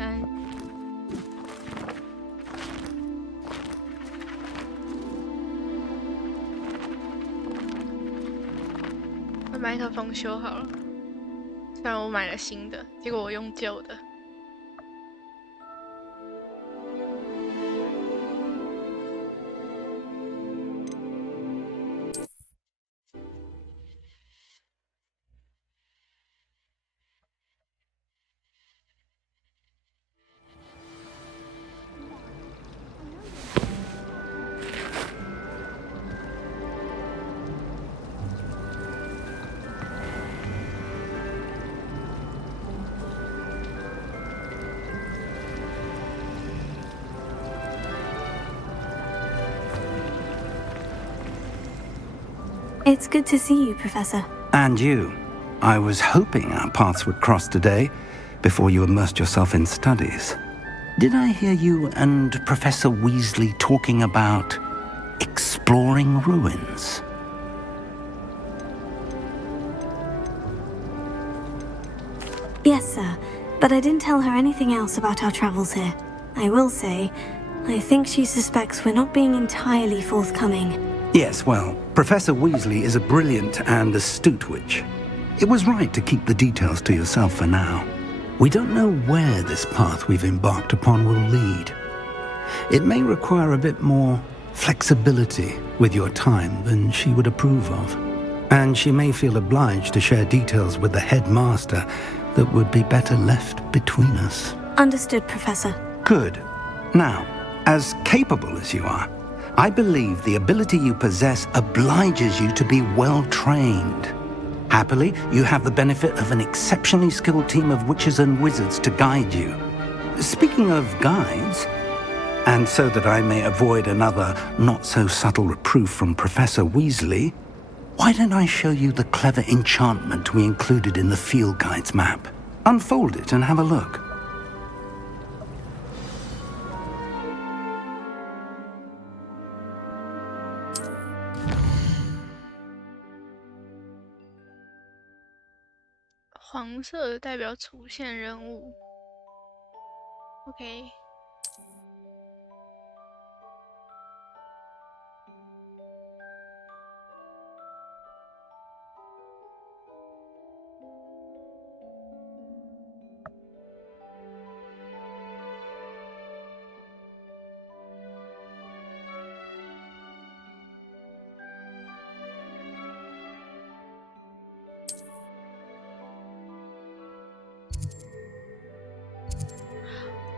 安。把麦克风修好了，虽然我买了新的，结果我用旧的。It's good to see you, Professor. And you. I was hoping our paths would cross today, before you immersed yourself in studies. Did I hear you and Professor Weasley talking about exploring ruins? Yes, sir. But I didn't tell her anything else about our travels here. I will say, I think she suspects we're not being entirely forthcoming. Yes, well, Professor Weasley is a brilliant and astute witch. It was right to keep the details to yourself for now. We don't know where this path we've embarked upon will lead. It may require a bit more flexibility with your time than she would approve of. And she may feel obliged to share details with the headmaster that would be better left between us. Understood, Professor. Good. Now, as capable as you are, I believe the ability you possess obliges you to be well-trained. Happily, you have the benefit of an exceptionally skilled team of witches and wizards to guide you. Speaking of guides, and so that I may avoid another not-so-subtle reproof from Professor Weasley, why don't I show you the clever enchantment we included in the field guide's map? Unfold it and have a look. "黄色代表主线任务。OK。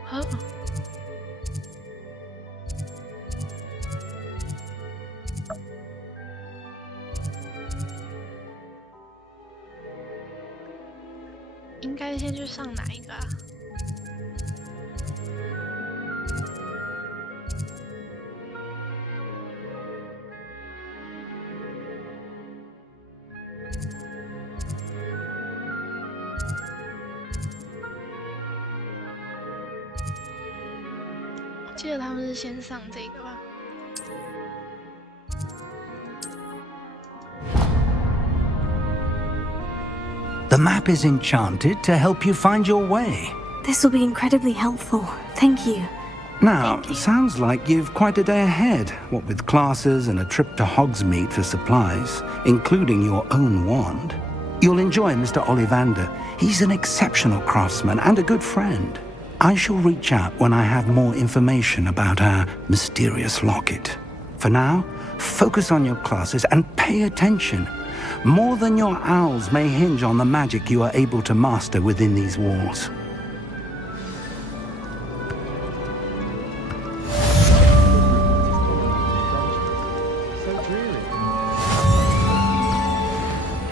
好。应该先去上哪一个啊？我记得他们是先上这个吧。The map is enchanted to help you find your way. This will be incredibly helpful. Thank you. Now, sounds like you've quite a day ahead, what with classes and a trip to Hogsmeade for supplies, including your own wand. You'll enjoy Mr. Ollivander. He's an exceptional craftsman and a good friend. I shall reach out when I have more information about our mysterious locket. For now, focus on your classes and pay attention. More than your owls may hinge on the magic you are able to master within these walls.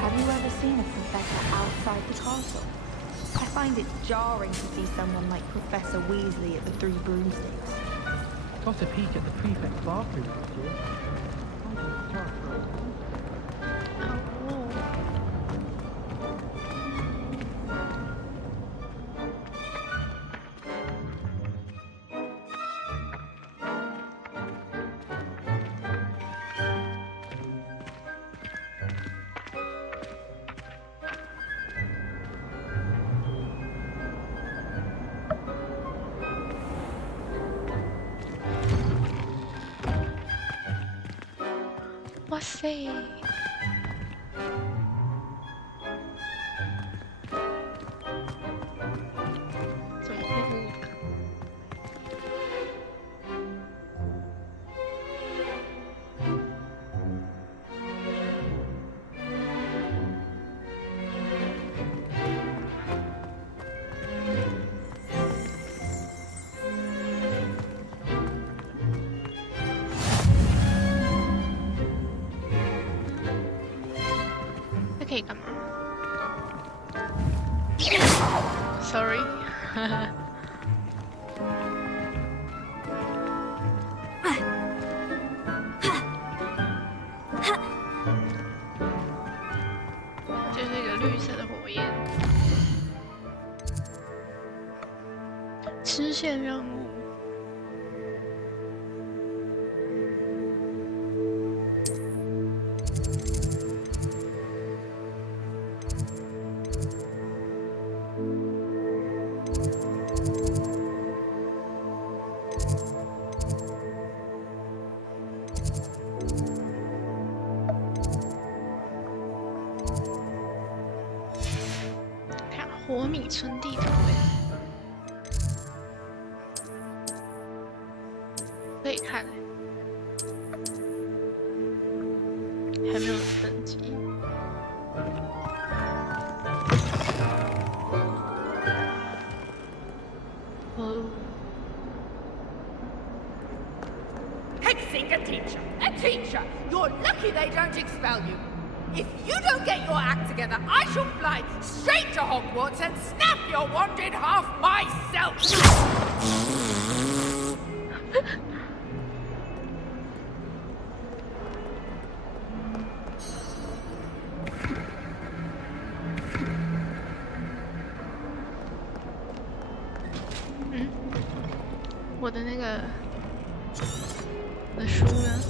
Have you ever seen a professor outside the castle? I find it jarring to see someone like Professor Weasley at the Three Broomsticks. Toss a peek at the prefect's bathroom, George. 哇塞！怎么雾雾的？这可以干嘛 ？Sorry 就是一个绿色的火焰，支线任务。活米村地图可以看还没有登记。哦。Hexing a teacher! A teacher! You're lucky they don't expel you! If you don't get your act together, I shall fly straight to Hogwarts and snap your wand in half myself! 我的那个我的书呢？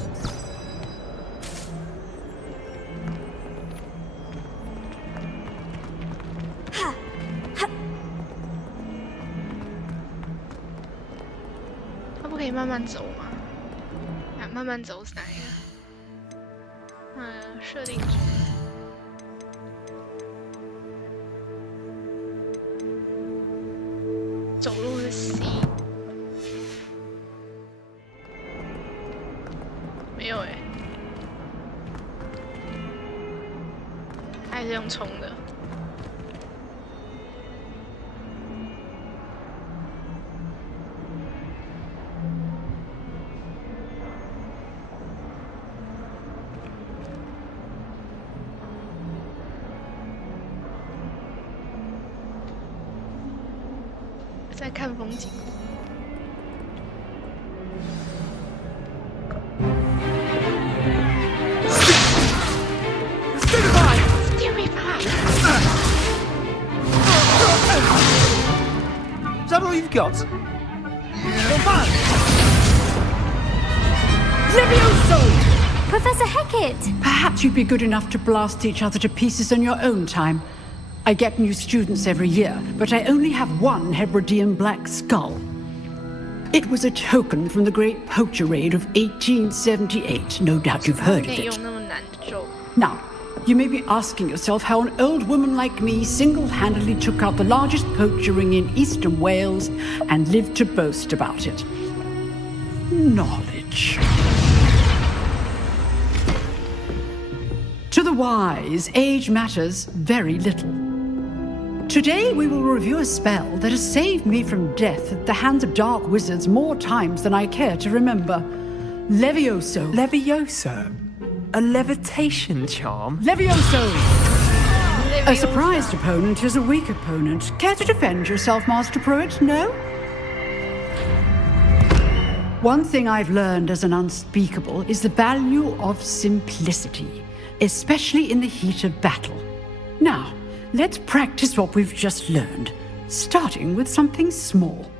它不可以慢慢走吗？啊，慢慢走是哪一个？设定值。走路是 C。没有哎，它还是用冲的。在看风景。Is that all you've got? Come on! Levioso! Professor Hecat! Perhaps you'd be good enough to blast each other to pieces in your own time. I get new students every year, but I only have one Hebridean black skull. It was a token from the Great Poacher Raid of 1878. No doubt you've heard of it. Now, you may be asking yourself how an old woman like me single-handedly took out the largest poacher ring in eastern Wales and lived to boast about it. Knowledge. To the wise, age matters very little. Today we will review a spell that has saved me from death at the hands of dark wizards more times than I care to remember. Levioso. Levioso? A levitation charm? Levioso! A surprised opponent is a weak opponent. Care to defend yourself, Master Pruitt? No? One thing I've learned as an unspeakable is the value of simplicity, especially in the heat of battle. Now, let's practice what we've just learned, starting with something small.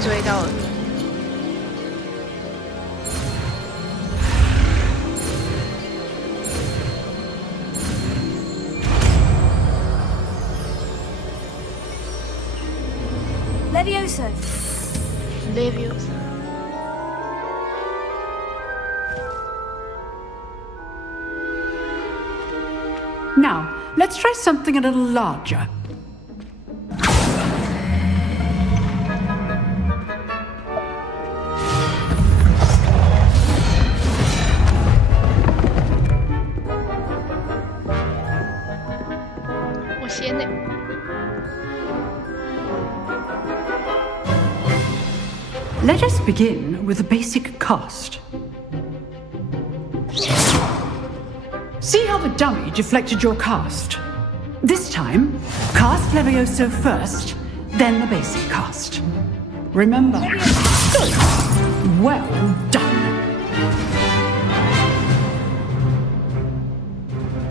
追到了。Levioso. Levioso. Now, let's try something a little larger. Let us begin with the basic cast. See how the dummy deflected your cast? This time, cast Levioso first, then the basic cast. Remember? Good. Well done.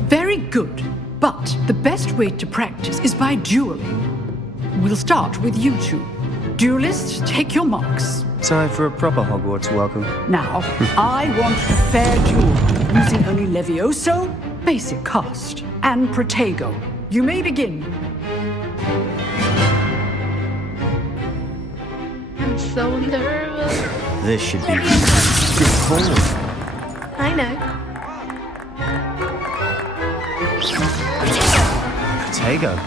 Very good, but the best way to practice is by dueling. We'll start with you two. Duelists, take your marks. Time for a proper Hogwarts welcome. Now, I want a fair duel, using only Levioso, basic cast, and Protego. You may begin. I'm so nervous. This should be good fun. I know. Protego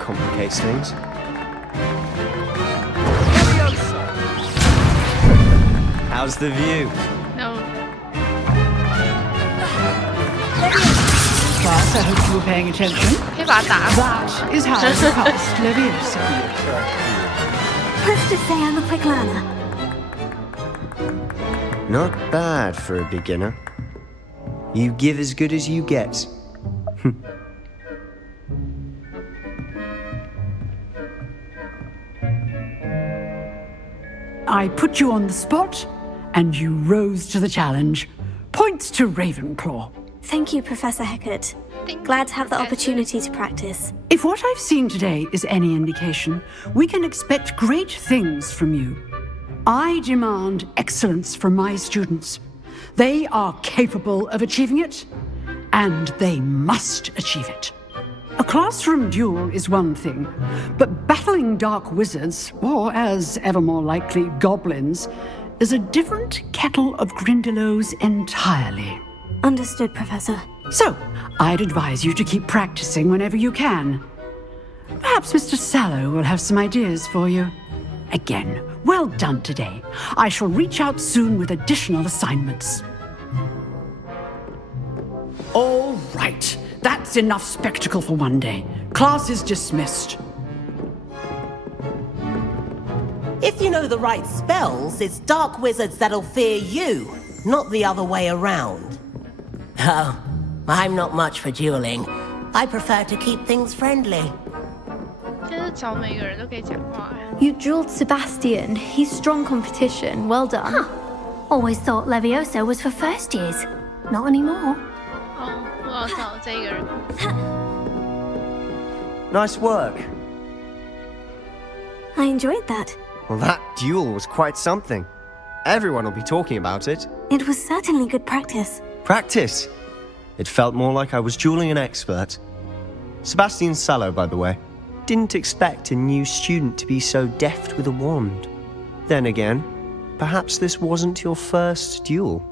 complicates things. How's the view? No. Class, I hope you were paying attention. That is how to cast Levioso. Let's just say I'm a quick learner. Not bad for a beginner. You give as good as you get. I put you on the spot, and you rose to the challenge. Points to Ravenclaw. Thank you, Professor Hecat. Glad to have the opportunity to practice. If what I've seen today is any indication, we can expect great things from you. I demand excellence from my students. They are capable of achieving it, and they must achieve it. A classroom duel is one thing, but battling dark wizards, or as ever more likely, goblins, is a different kettle of Grindylows entirely. Understood, Professor. So, I'd advise you to keep practicing whenever you can. Perhaps Mr. Sallow will have some ideas for you. Again, well done today. I shall reach out soon with additional assignments. All right. That's enough spectacle for one day. Class is dismissed. If you know the right spells, it's dark wizards that'll fear you, not the other way around. Oh, I'm not much for dueling. I prefer to keep things friendly. You dueled Sebastian. He's strong competition. Well done. Huh. Always thought Levioso was for first years. Not anymore. Nice work. I enjoyed that. Well, that duel was quite something. Everyone will be talking about it. It was certainly good practice. Practice? It felt more like I was dueling an expert. Sebastian Sallow, by the way. Didn't expect a new student to be so deft with a wand. Then again, perhaps this wasn't your first duel.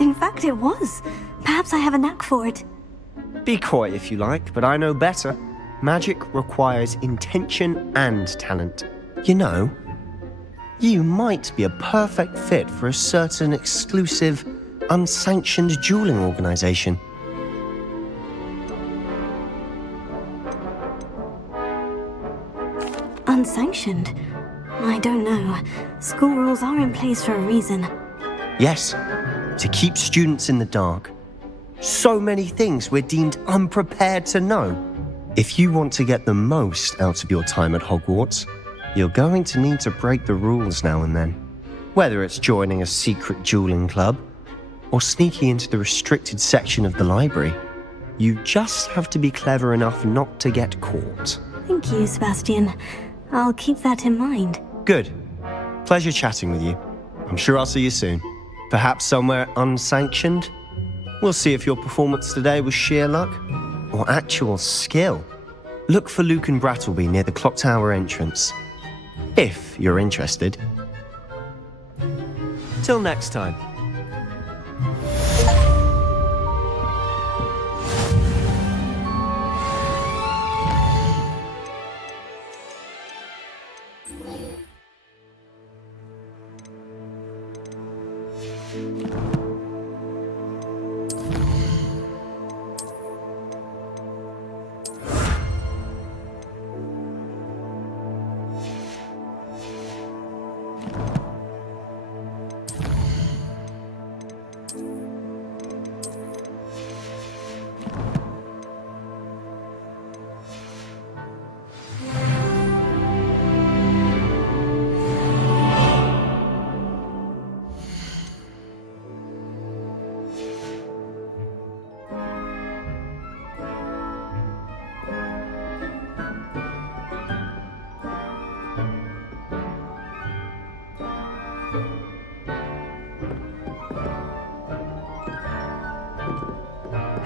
In fact, it was. Perhaps I have a knack for it. Be coy if you like, but I know better. Magic requires intention and talent. You know, you might be a perfect fit for a certain exclusive, unsanctioned dueling organization. Unsanctioned? I don't know. School rules are in place for a reason. Yes, to keep students in the dark. So many things we're deemed unprepared to know. If you want to get the most out of your time at Hogwarts, you're going to need to break the rules now and then. Whether it's joining a secret dueling club or sneaking into the restricted section of the library, you just have to be clever enough not to get caught. Thank you, Sebastian. I'll keep that in mind. Good. Pleasure chatting with you. I'm sure I'll see you soon. Perhaps somewhere unsanctioned? We'll see if your performance today was sheer luck or actual skill. Look for Luke and Brattleby near the clock tower entrance. If you're interested. Till next time.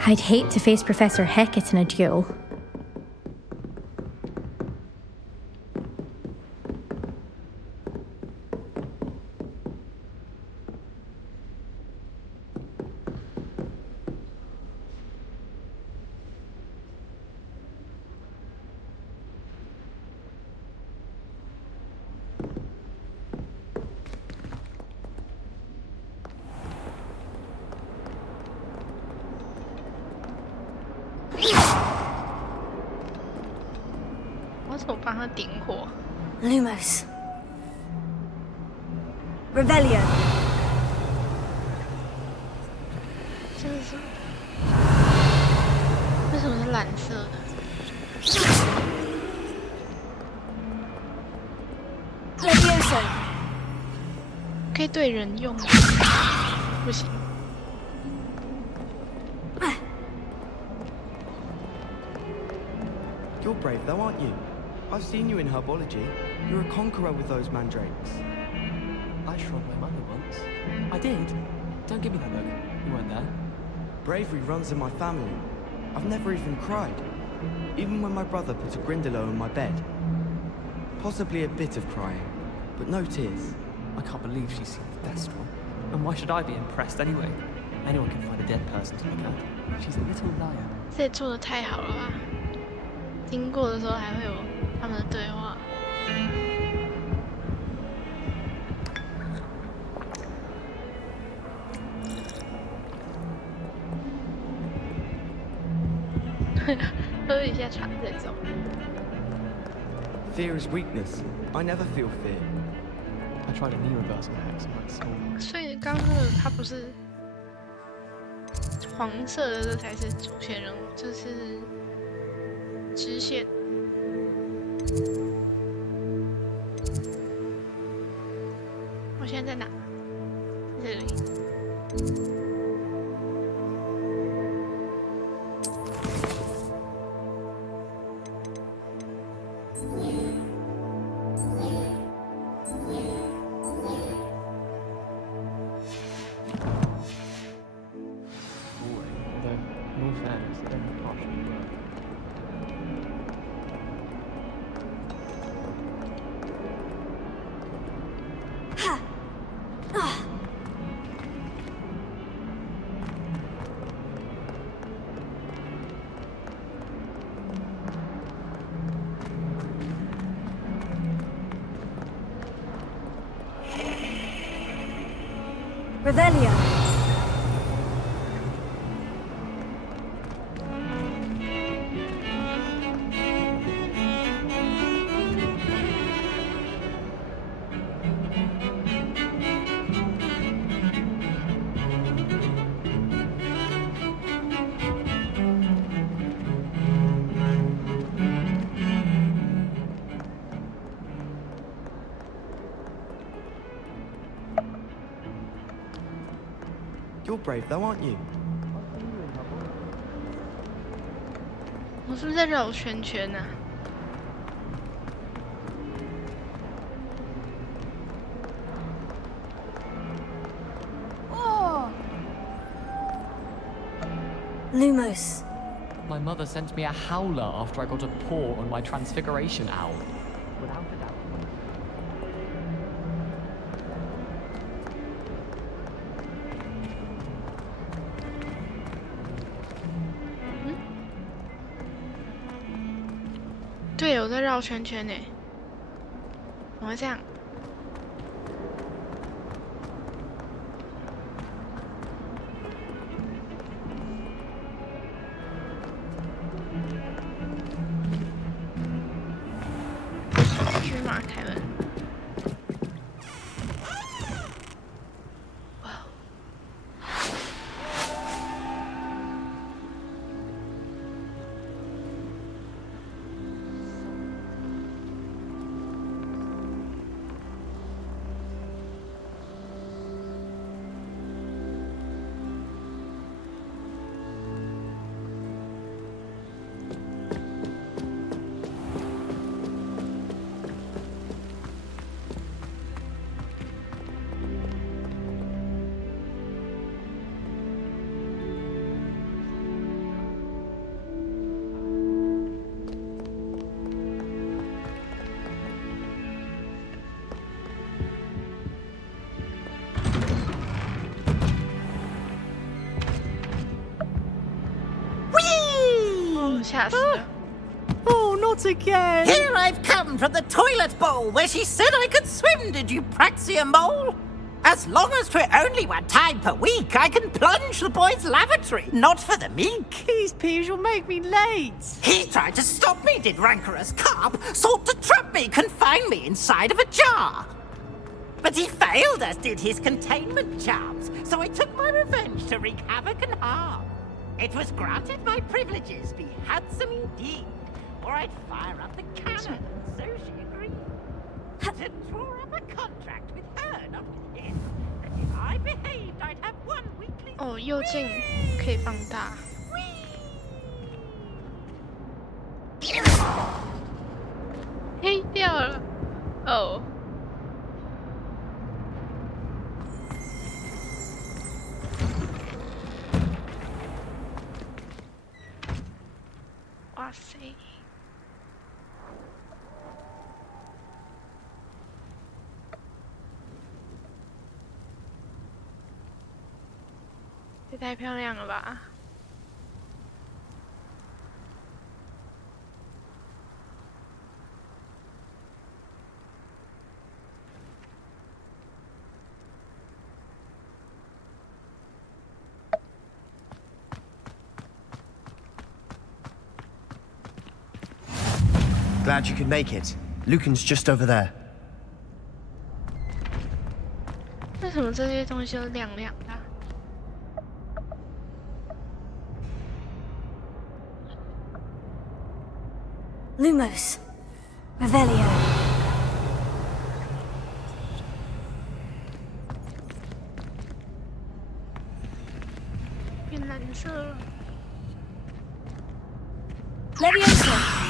I'd hate to face Professor Hecat in a duel. Lumos. Revelio. 这是为什么是蓝色的？可以对人用吗？不行。You're brave though, aren't you? I've seen you in herbology. You're a conqueror with those mandrakes. I shrunk my mother once. I did. Don't give me that look. You weren't there. Bravery runs in my family. I've never even cried. Even when my brother put a grindalo in my bed. Possibly a bit of crying, but no tears. I can't believe she seems that strong. And why should I be impressed anyway? Anyone can find a dead person to look at. She's a little liar. 这做得太好了吧！经过的时候还会有他们的对话。喝一下茶再走。Fear is weakness. I never feel fear. I tried a knee reversal hex on my soul. 所以刚刚那个他不是黄色的，这才是主线任务，这是支线。我现在在哪？在这里。Revelio. You're brave though, aren't you? 我是不是在绕圈圈呢？哦。Lumos. My mother sent me a howler after I got a paw on my transfiguration owl. Without a doubt. 对，我在绕圈圈呢。怎么会这样？去马凯文。哇！ 吓死了！ Oh, not again! Here I've come from the toilet bowl where she said I could swim, did you praxia mole? As long as 'twere only 1 time per week, I can plunge the boy's lavatory, not for the meek. Please, Peeves, you'll make me late. He tried to stop me, did rancorous carp, sought to trap me, confine me inside of a jar. But he failed, as did his containment charms, so I took my revenge to wreak havoc and harm. It was granted my privileges be handsome indeed, or I'd fire up the cannon, and so she agreed. To draw up a contract with her, not with him, that if I behaved, I'd have 1 weekly... 哦，右键可以放大。黑掉了。哦。 哇塞！这太漂亮了吧！ Glad you could make it. Lucan's just over there. 为什么这些东西都亮亮的？ Lumos. Revelio. 变蓝色了。 Leviosa.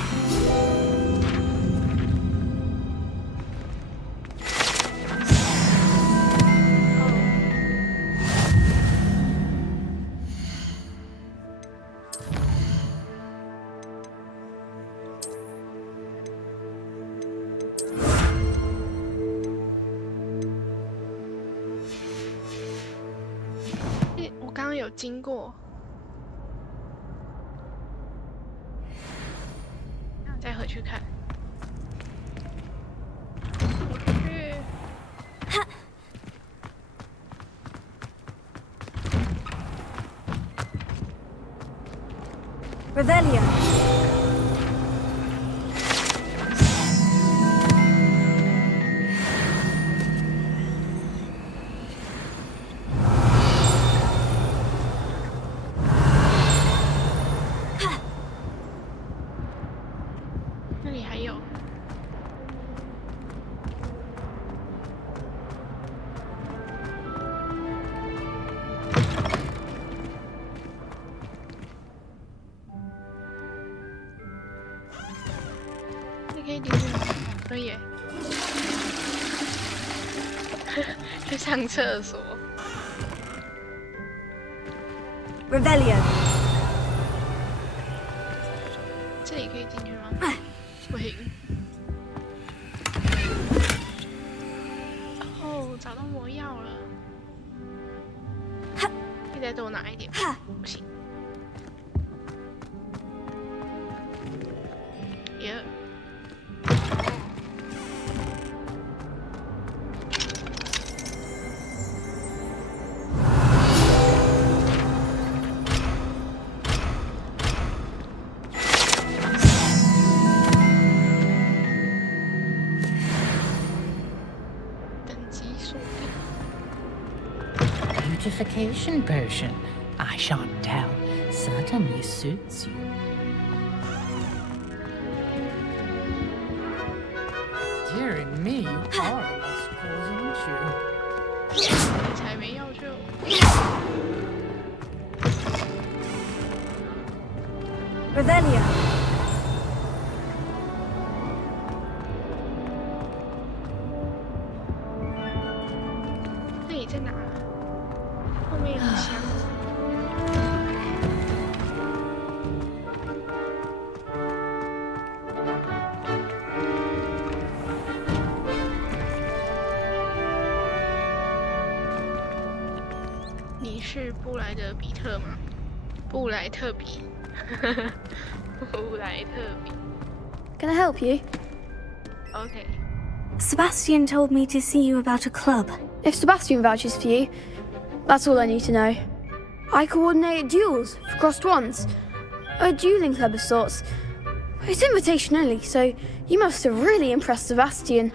我刚刚有经过，再回去看。Revelio. 那里还有。可以耶。去上厕所。Revelio. 这里可以进去吗？不行。哦，找到魔药了。可以再多拿一点。不行。耶。Beautification potion. I shan't tell. Certainly suits you. Dear me, you are lost cause, aren't you? 你才没要救。Revelio. 这里在哪？后面有箱子。你是布莱德比特吗？布莱特比，布莱特比。Can I help you? Okay. Sebastian told me to see you about a club. If Sebastian vouches for you, that's all I need to know. I coordinate duels for crossed ones. A dueling club of sorts. It's invitation only, so you must have really impressed Sebastian.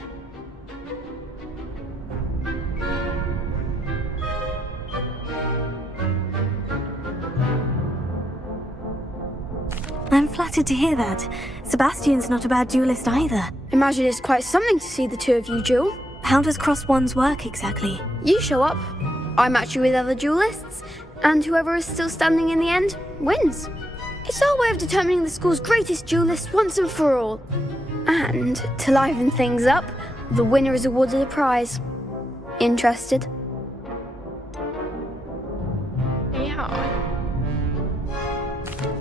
I'm flattered to hear that. Sebastian's not a bad duelist either. Imagine it's quite something to see the two of you duel. How does crossed ones work exactly? You show up, I match you with other duelists, and whoever is still standing in the end wins. It's our way of determining the school's greatest duelist once and for all. And to liven things up, the winner is awarded a prize. Interested? 你好。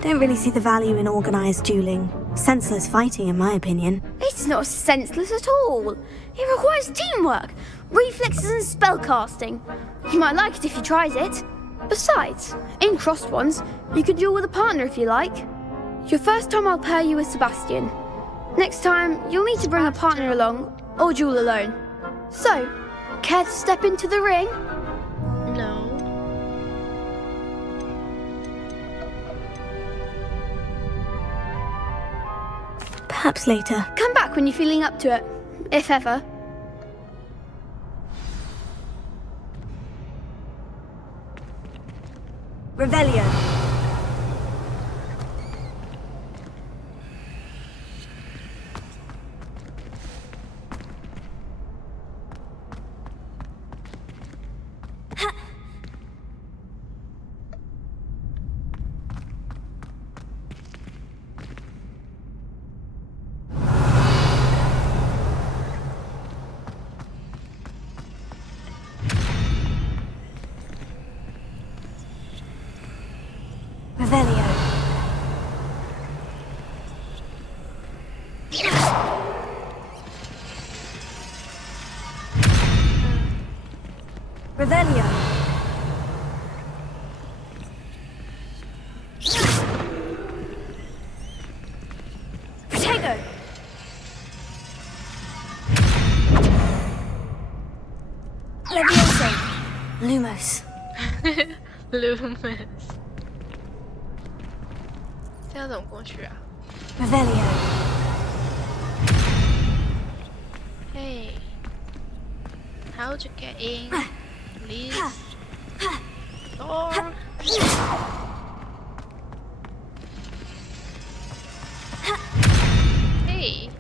Don't really see the value in organized dueling. Senseless fighting, in my opinion. It's not senseless at all. It requires teamwork, reflexes and spellcasting. You might like it if you tried it. Besides, in crossed ones, you could duel with a partner if you like. Your first time I'll pair you with Sebastian. Next time, you'll need to bring a partner along, or duel alone. So, care to step into the ring? No. Perhaps later. Come back when you're feeling up to it, if ever. Revelio. Revelio. Revelio. Protego. Levioso. Lumos. Lumos. 这要怎么过去啊 Revelio. Hey, how'd you get in? Please. Door. Hey.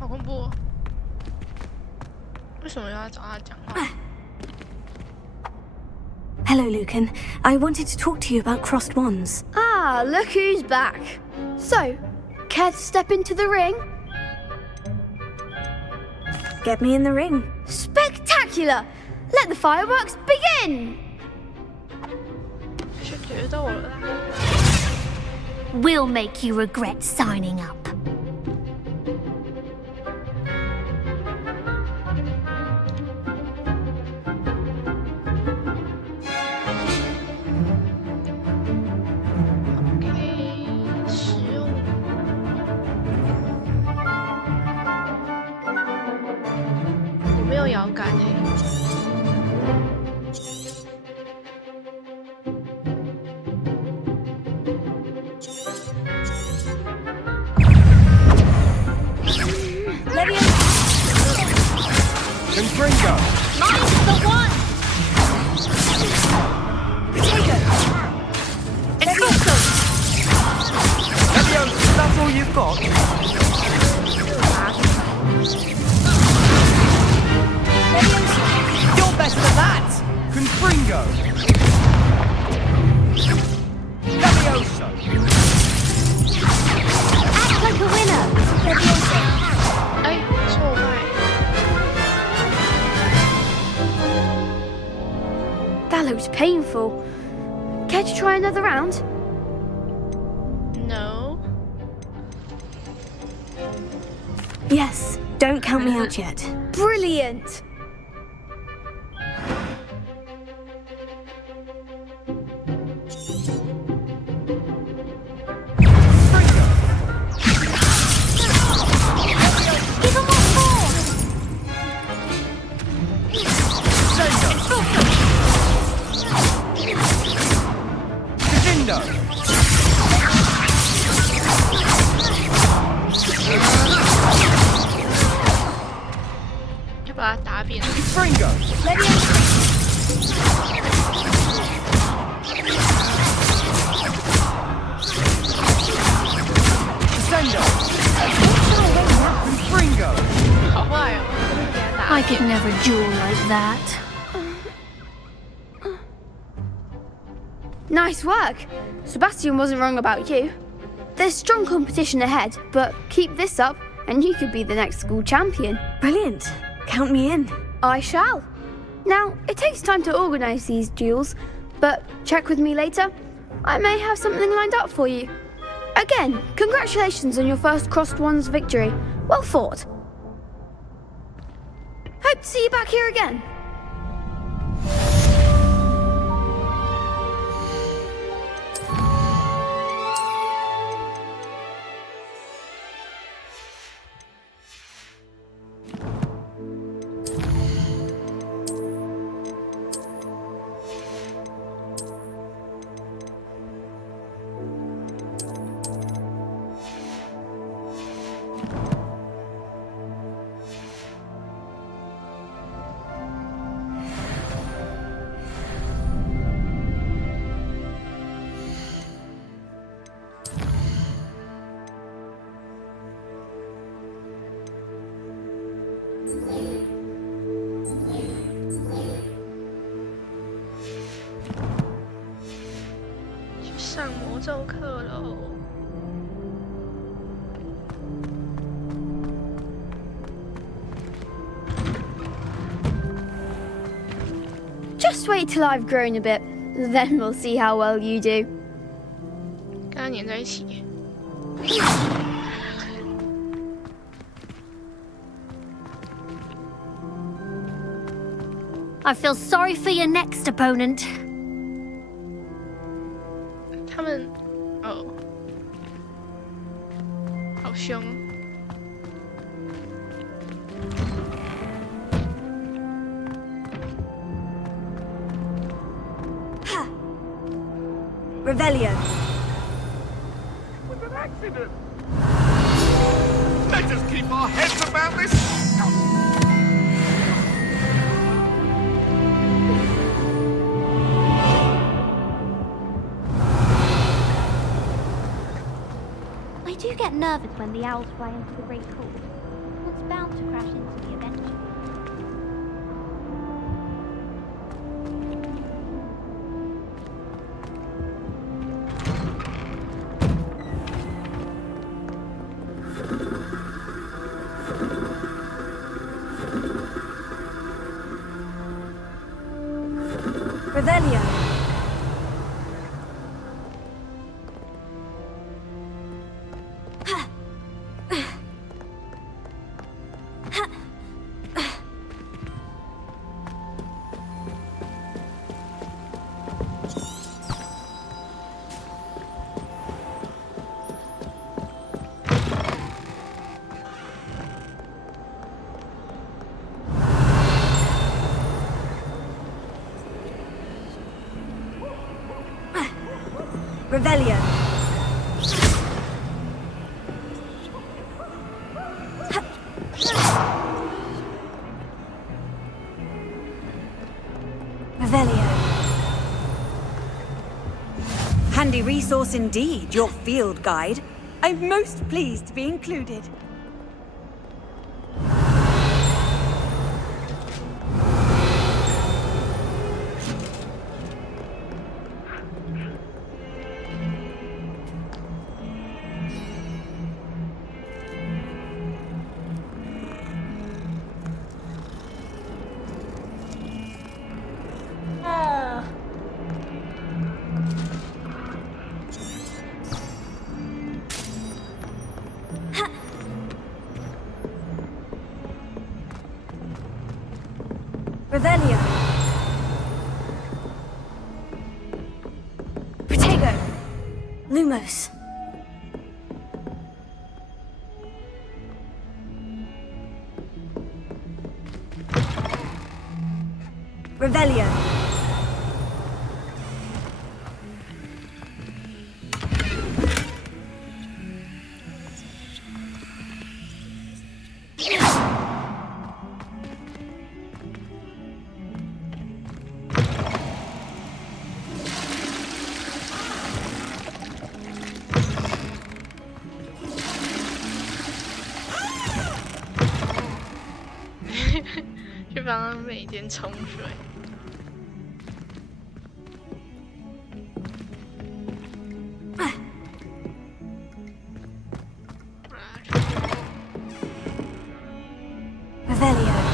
好恐怖哦！为什什么要找他讲话？ Hello, Lucan. I wanted to talk to you about crossed wands. Ah, look who's back. So, care to step into the ring? Get me in the ring. Spectacular! Let the fireworks begin! 是决斗了啦。 We'll make you regret signing up. OK， 使用。我没有摇杆诶。 Confringo! Mine's the one! Take it! Leviosa, that's all you've got? Leviosa! You're better than that! Confringo! Leviosa! Act like a winner! Leviosa! 哎，挫败。 That looks painful. Care to try another round? No. Yes, don't count me out yet. Brilliant! Give him what for! Divindo! 就把它打扁。 Fringo! Descendo! Fringo! 好坏哦，给他打 I could never duel like that. Nice work! Sebastian wasn't wrong about you. There's strong competition ahead, but keep this up and you could be the next school champion. Brilliant. Count me in. I shall. Now, it takes time to organise these duels, but check with me later. I may have something lined up for you. Again, congratulations on your first Crossed Wands victory. Well fought. Hope to see you back here again. Just wait till I've grown a bit, then we'll see how well you do. 跟他粘在一起。 I feel sorry for your next opponent. 他们，哦，好凶。 Revelio. With an accident. Let us keep our heads about this. I do get nervous when the owls fly into the great hall. One's bound to crash into me eventually. Revelio. Revelio. Revelio. Handy resource indeed, your field guide. I'm most pleased to be included. Revelio. Protego. Lumos. Revelio.去帮他们每天冲水。Revelio.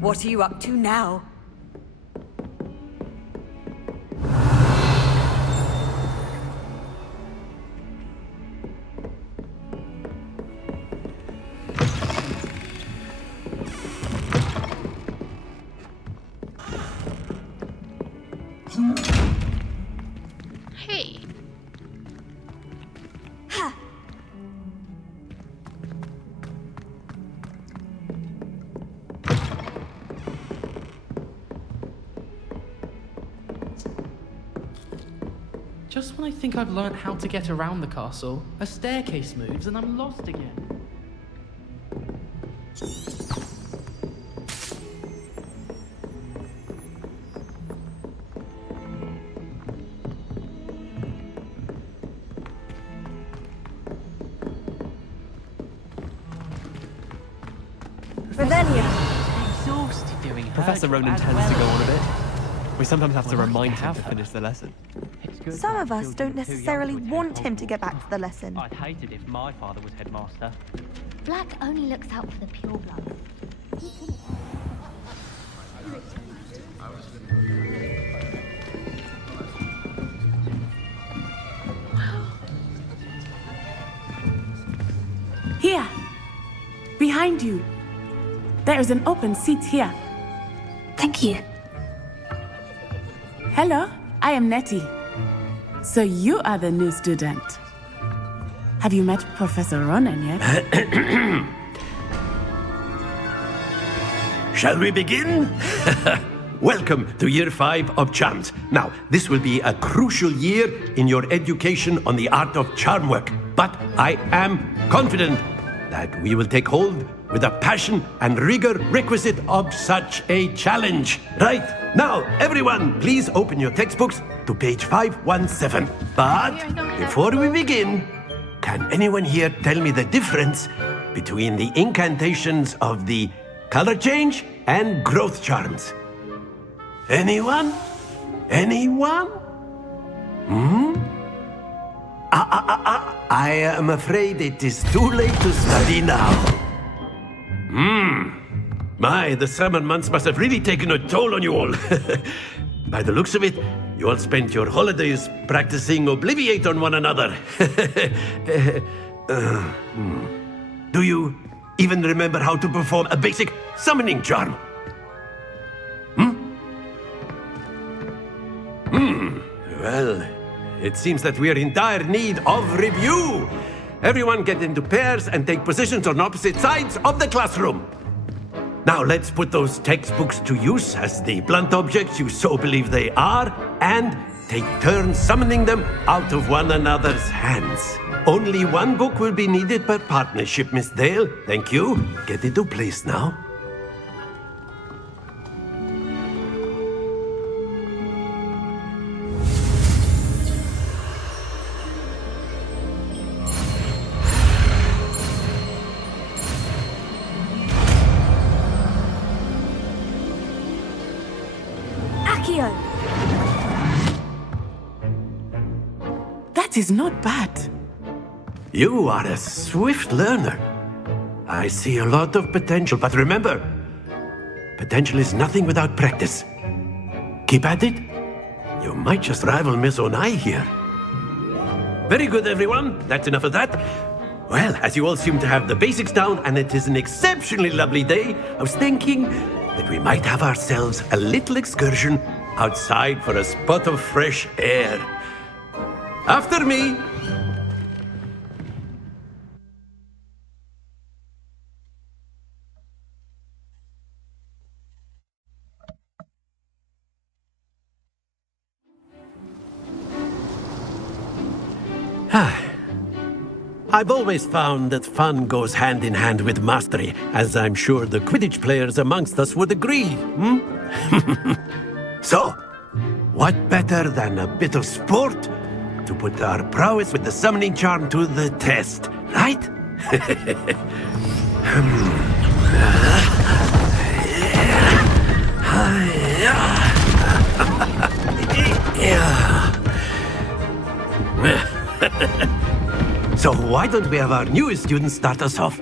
What are you up to now? Hey. Just when I think I've learned how to get around the castle, a staircase moves and I'm lost again. Revelio. Exhausted doing her Professor Ronan tends to go on a bit. We sometimes have to remind him to finish the lesson. Some of us don't necessarily want him to get back to the lesson. I'd hate it if my father was headmaster. Black only looks out for the purebloods. Here! Behind you! There is an open seat here. Thank you. Hello, I am Nettie. So you are the new student. Have you met Professor Ronan yet? Shall we begin? Welcome to year 5 of charms. Now, this will be a crucial year in your education on the art of charm work. But I am confident that we will take hold with the passion and rigor requisite of such a challenge. Right, now, everyone, please open your textbooks to page 517. But before we begin, can anyone here tell me the difference between the incantations of the color change and growth charms. Anyone? Anyone? I am afraid it is too late to study now. My, the summer months must have really taken a toll on you all. By the looks of it, you all spent your holidays practicing Obliviate on one another. Do you even remember how to perform a basic summoning charm? Well, it seems that we are in dire need of review. Everyone get into pairs and take positions on opposite sides of the classroom. Now let's put those textbooks to use as the blunt objects you so believe they are, and take turns summoning them out of one another's hands. Only one book will be needed per partnership, Miss Dale. Thank you. Get into place now. That is not bad. You are a swift learner. I see a lot of potential, but remember, potential is nothing without practice. Keep at it. You might just rival Miss Onai here. Very good, everyone. That's enough of that. Well, as you all seem to have the basics down, and it is an exceptionally lovely day, I was thinking that we might have ourselves a little excursion outside for a spot of fresh air. After me. I've always found that fun goes hand in hand with mastery, as I'm sure the Quidditch players amongst us would agree. So, what better than a bit of sport to put our prowess with the summoning charm to the test, right? So why don't we have our newest student start us off?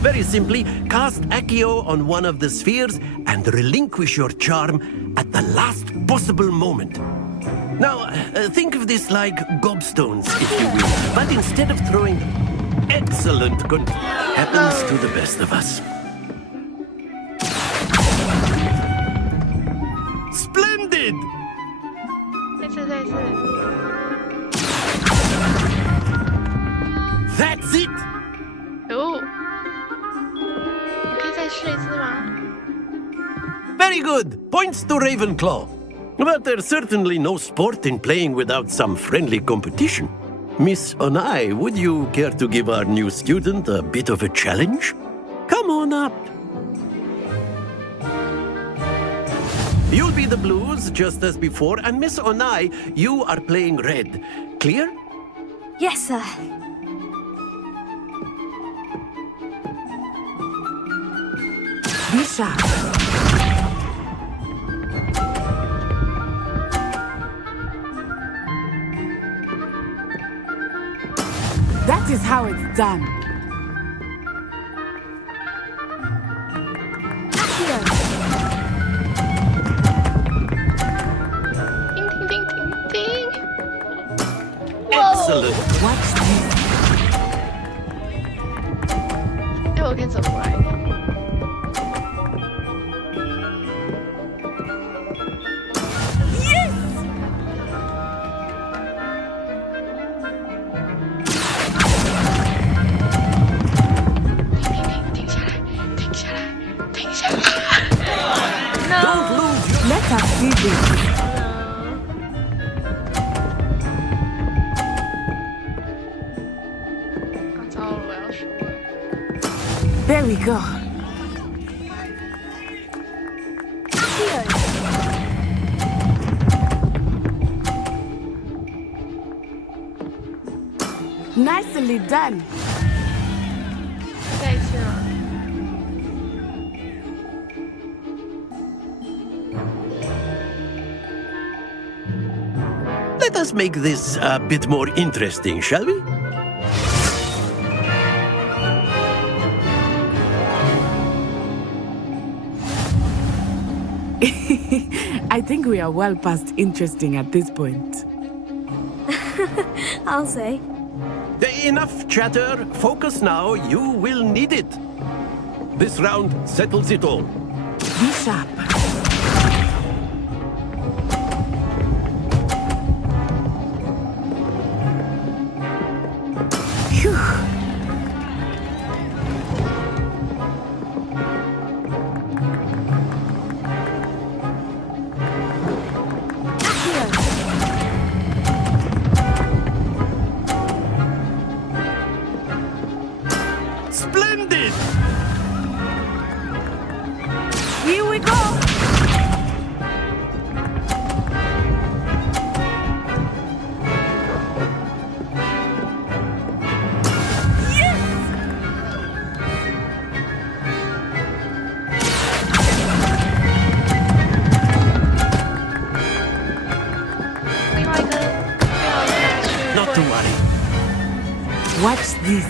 Very simply, cast Accio on one of the spheres and relinquish your charm at the last possible moment. Now, think of this like gobstones, if you will, but instead of throwing them, excellent, good, happens to the best of us. Splendid! That's it! Oh. Very good! Points to Ravenclaw. But there's certainly no sport in playing without some friendly competition. Miss Onai, would you care to give our new student a bit of a challenge? Come on up. You'll be the blues, just as before, and Miss Onai, you are playing red. Clear? Yes, sir. Be sharp. That is how it's done. Ding, ding, ding, ding, ding. Excellent. Watch this. 哎，我可以走过来。There we go. Nicely done. 再一次吗？ Let us make this a bit more interesting, shall we? I think we are well past interesting at this point. I'll say. Enough chatter. Focus now. You will need it. This round settles it all. Be sharp. Phew. Splendid! Here we go! Not to worry. Watch this.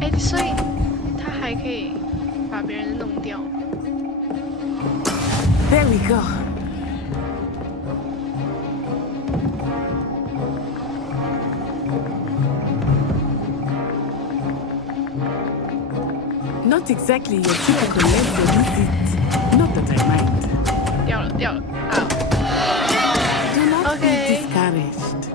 哎，所以他还可以把别人弄掉。 There we go. Not exactly your typical lesson, is it? Not that I mind. 掉了，掉了啊！ Do not be Okay. discouraged.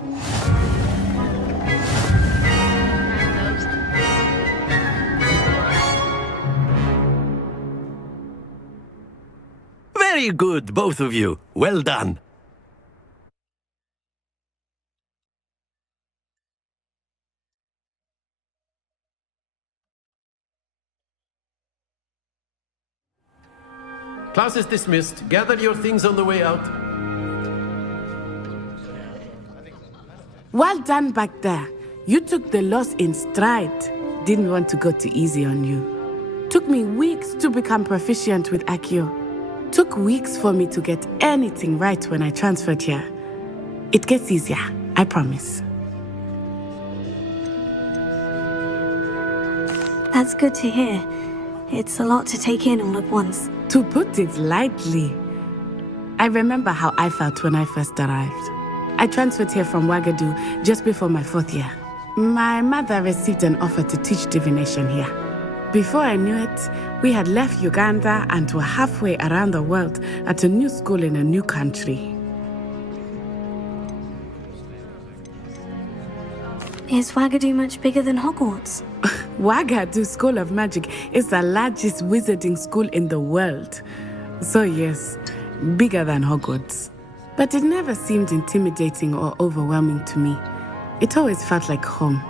Very good, both of you. Well done. Class is dismissed. Gather your things on the way out. Well done back there. You took the loss in stride. Didn't want to go too easy on you. Took me weeks to become proficient with Accio. Took weeks for me to get anything right when I transferred here. It gets easier, I promise. That's good to hear. It's a lot to take in all at once. To put it lightly, I remember how I felt when I first arrived. I transferred here from Ouagadougou just before my 4th year. My mother received an offer to teach divination here. Before I knew it, we had left Uganda and were halfway around the world at a new school in a new country. Is Ouagadougou much bigger than Hogwarts? Ouagadougou School of Magic is the largest wizarding school in the world. So yes, bigger than Hogwarts. But it never seemed intimidating or overwhelming to me. It always felt like home.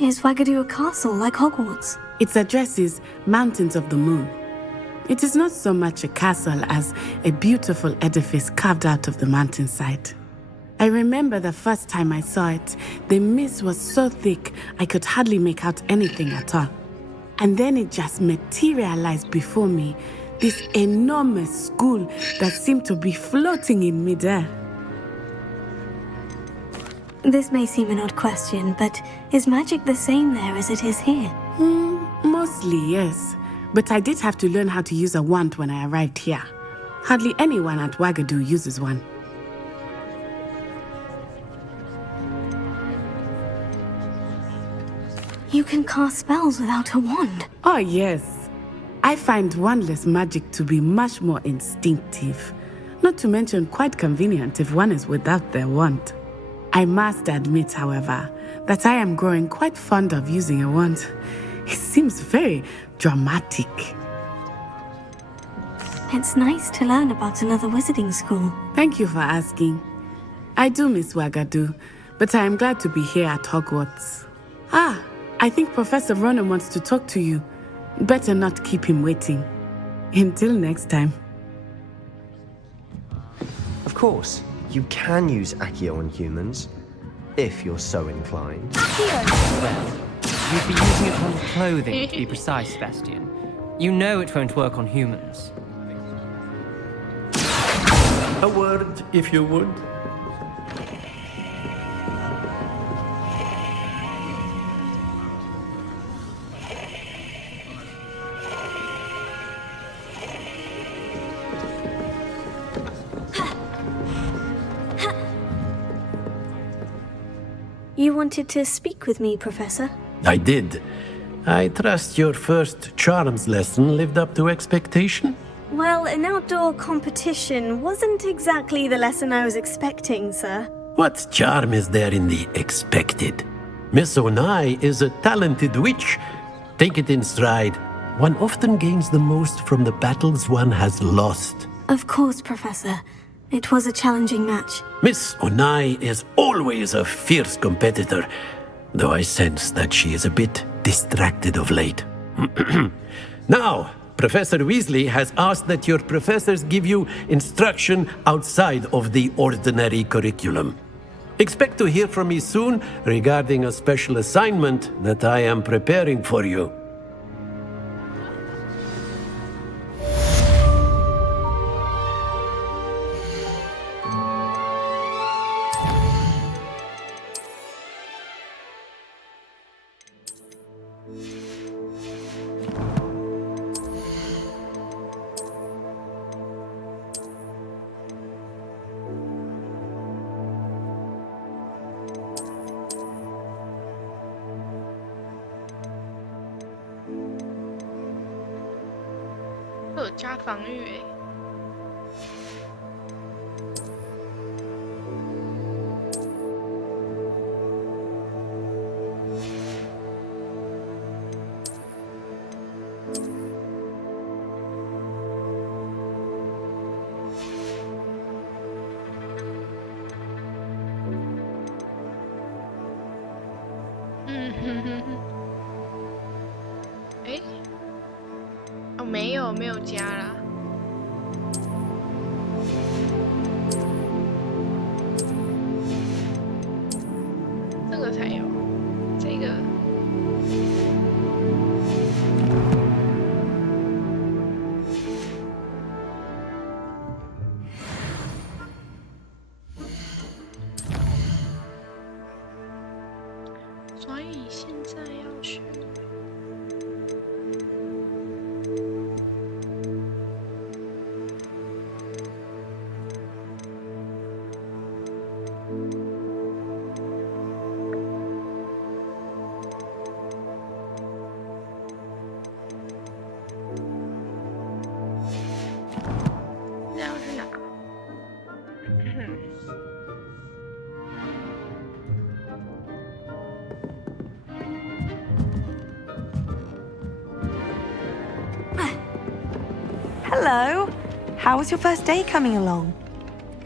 Is Ouagadougou a castle like Hogwarts? Its address is Mountains of the Moon. It is not so much a castle as a beautiful edifice carved out of the mountainside. I remember the first time I saw it, the mist was so thick I could hardly make out anything at all. And then it just materialized before me, this enormous school that seemed to be floating in midair. This may seem an odd question, but is magic the same there as it is here? Mostly, yes. But I did have to learn how to use a wand when I arrived here. Hardly anyone at Ouagadougou uses one. You can cast spells without a wand. Oh, yes. I find wandless magic to be much more instinctive. Not to mention quite convenient if one is without their wand. I must admit, however, that I am growing quite fond of using a wand. It seems very dramatic. It's nice to learn about another wizarding school. Thank you for asking. I do miss Ouagadougou, but I am glad to be here at Hogwarts. Ah, I think Professor Ronan wants to talk to you. Better not keep him waiting. Until next time. course, you can use Accio on humans, if you're so inclined. Well, you'd be using it on clothing, to be precise, Sebastian. You know it won't work on humans. A word, if you would. You wanted to speak with me, Professor? I did. I trust your first charms lesson lived up to expectation? Well, an outdoor competition wasn't exactly the lesson I was expecting, sir. What charm is there in the expected? Miss Onai is a talented witch. Take it in stride. One often gains the most from the battles one has lost. Of course, Professor. It was a challenging match. Miss Onai is always a fierce competitor, though I sense that she is a bit distracted of late. Now, Professor Weasley has asked that your professors give you instruction outside of the ordinary curriculum. Expect to hear from me soon regarding a special assignment that I am preparing for you.加防御欸。哎，哦，没有加啦。这个才有，这个。所以现在要去。那要去哪？Hello. How was your first day coming along?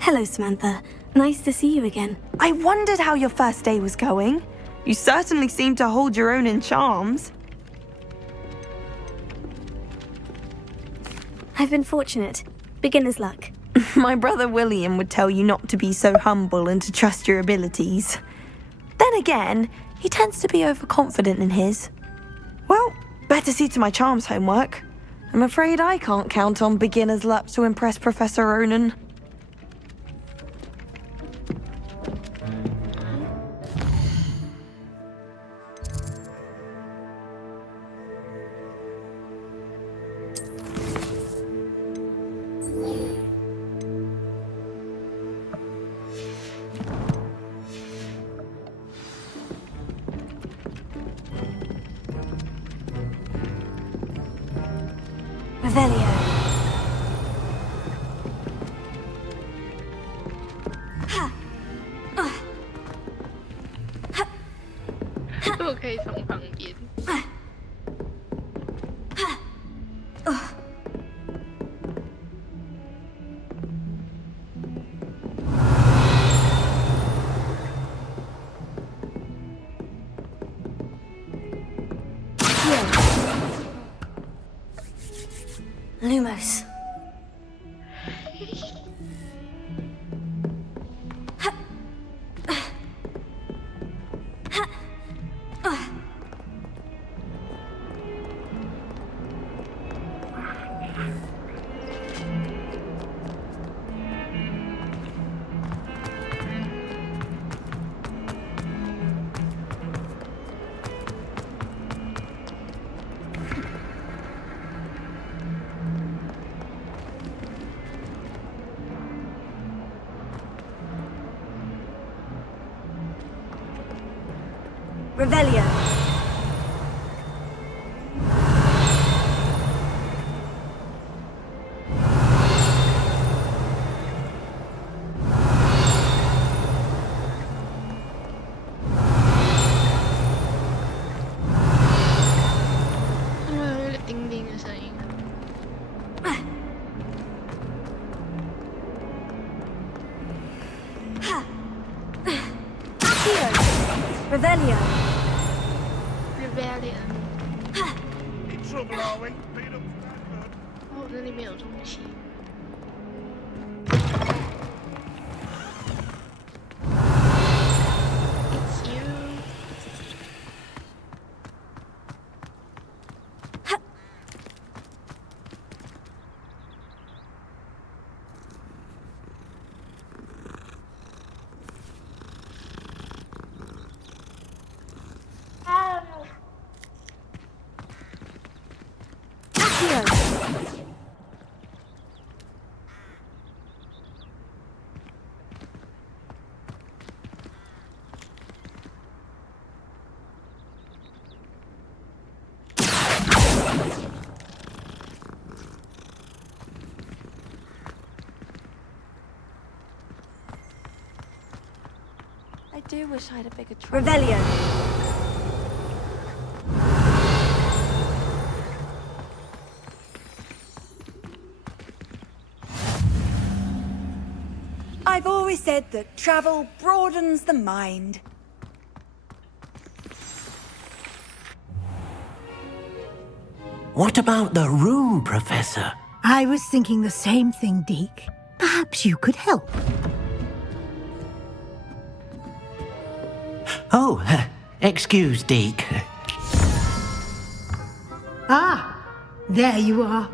Hello, Samantha. Nice to see you again. I wondered how your first day was going. You certainly seem to hold your own in charms. I've been fortunate. Beginner's luck. My brother William would tell you not to be so humble and to trust your abilities. Then again, he tends to be overconfident in his. Well, better see to my charms homework. I'm afraid I can't count on beginner's luck to impress Professor Ronan. Revelio. 我可以从旁边。Lumos. Revelio. Revelio. Rebellion. In trouble, are we? 哦，那里面有东西。It's you. I do wish I had a bigger truck. Revelio. I've always said that travel broadens the mind. What about the room, Professor? I was thinking the same thing, Deke. Perhaps you could help. Oh, excuse, Deke. Ah, there you are.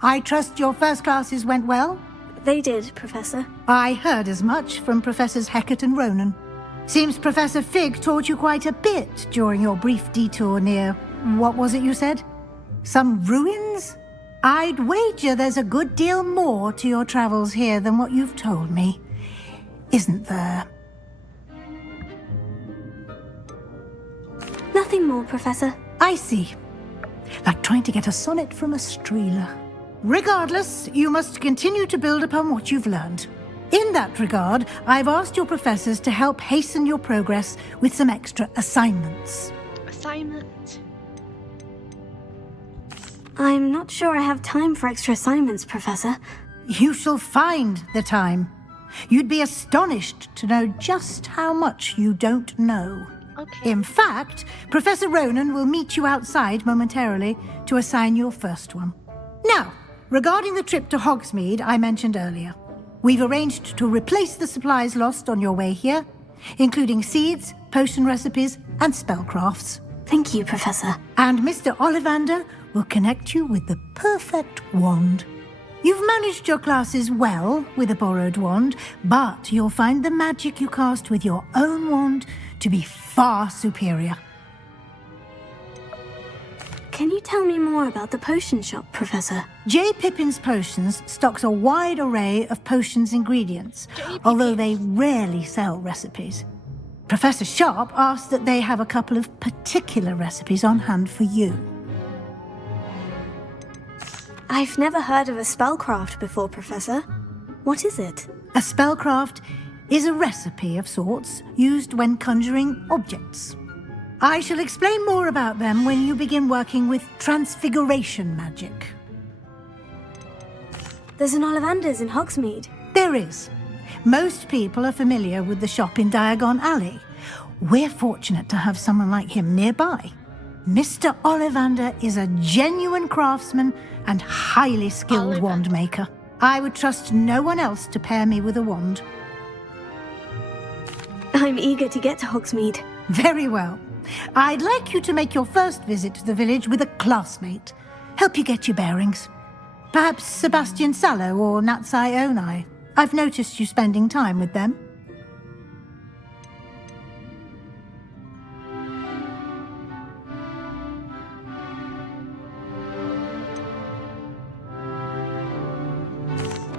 I trust your first classes went well? They did, Professor. I heard as much from Professors Hecat and Ronan. Seems Professor Fig taught you quite a bit during your brief detour near... what was it you said? Some ruins? I'd wager there's a good deal more to your travels here than what you've told me. Isn't there? Nothing more, Professor. I see. Like trying to get a sonnet from a streeler. Regardless, you must continue to build upon what you've learned. In that regard, I've asked your professors to help hasten your progress with some extra assignments. Assignment? I'm not sure I have time for extra assignments, Professor. You shall find the time. You'd be astonished to know just how much you don't know. Okay. In fact, Professor Ronan will meet you outside momentarily to assign your first one. Now, regarding the trip to Hogsmeade I mentioned earlier, we've arranged to replace the supplies lost on your way here, including seeds, potion recipes, and spellcrafts. Thank you, Professor. And Mr. Ollivander will connect you with the perfect wand. You've managed your classes well with a borrowed wand, but you'll find the magic you cast with your own wand to be far superior. Can you tell me more about the potion shop, Professor? J. Pippin's Potions stocks a wide array of potions ingredients, although they rarely sell recipes. Professor Sharp asked that they have a couple of particular recipes on hand for you. I've never heard of a spellcraft before, Professor. What is it? A spellcraft is a recipe of sorts used when conjuring objects. I shall explain more about them when you begin working with transfiguration magic. There's an Ollivander's in Hogsmeade. There is. Most people are familiar with the shop in Diagon Alley. We're fortunate to have someone like him nearby. Mr. Ollivander is a genuine craftsman and highly skilled wand maker. I would trust no one else to pair me with a wand. I'm eager to get to Hogsmeade. Very well. I'd like you to make your first visit to the village with a classmate. Help you get your bearings. Perhaps Sebastian Sallow or Natsai Onai. I've noticed you spending time with them.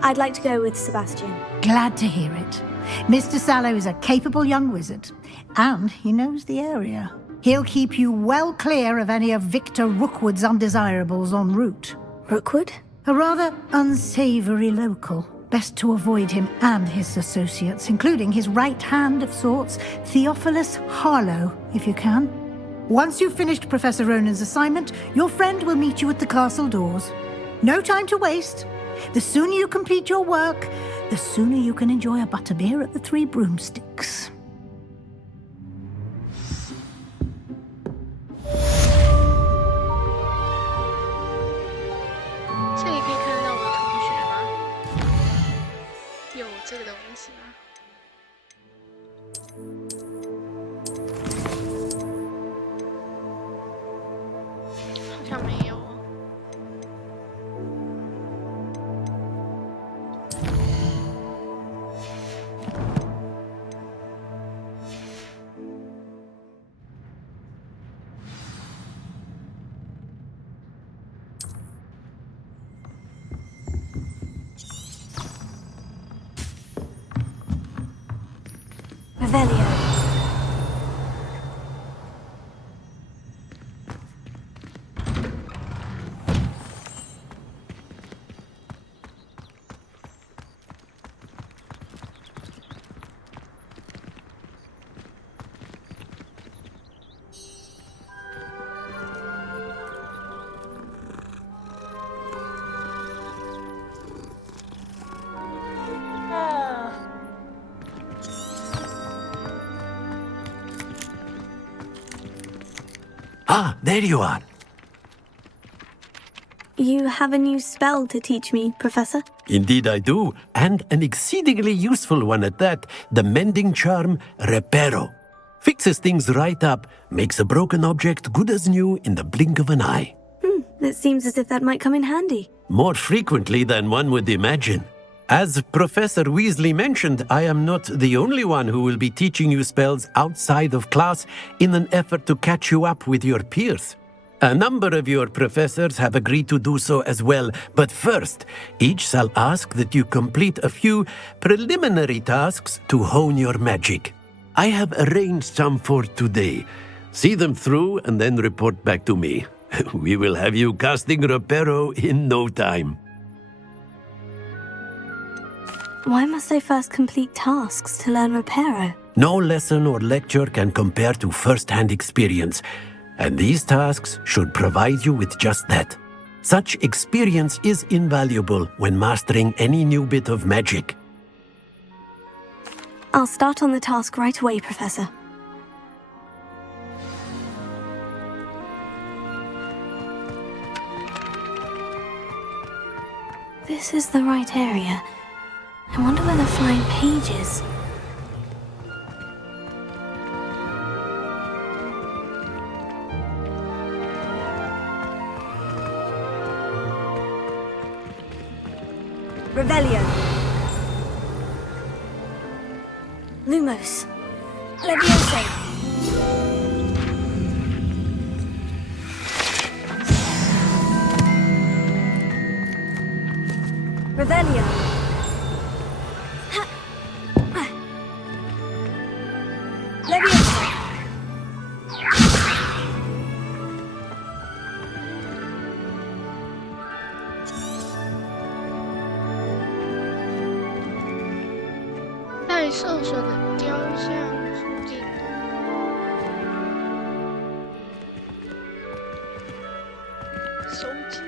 I'd like to go with Sebastian. Glad to hear it. Mr. Sallow is a capable young wizard, and he knows the area. He'll keep you well clear of any of Victor Rookwood's undesirables en route. Rookwood? A rather unsavory local. Best to avoid him and his associates, including his right hand of sorts, Theophilus Harlow, if you can. Once you've finished Professor Ronan's assignment, your friend will meet you at the castle doors. No time to waste. The sooner you complete your work, the sooner you can enjoy a butterbeer at the Three Broomsticks. Revelio. Ah, there you are. You have a new spell to teach me, Professor? Indeed I do, and an exceedingly useful one at that. The mending charm, Reparo. Fixes things right up, makes a broken object good as new in the blink of an eye. It seems as if that might come in handy. More frequently than one would imagine. As Professor Weasley mentioned, I am not the only one who will be teaching you spells outside of class in an effort to catch you up with your peers. A number of your professors have agreed to do so as well, but first, each shall ask that you complete a few preliminary tasks to hone your magic. I have arranged some for today. See them through and then report back to me. We will have you casting Reparo in no time. Why must I first complete tasks to learn Reparo? No lesson or lecture can compare to first-hand experience, and these tasks should provide you with just that. Such experience is invaluable when mastering any new bit of magic. I'll start on the task right away, Professor. This is the right area. I wonder where the flying page is. Revelio. Lumos. Leviosa. Revelio. Leviosa.带兽首的雕像附近。收集。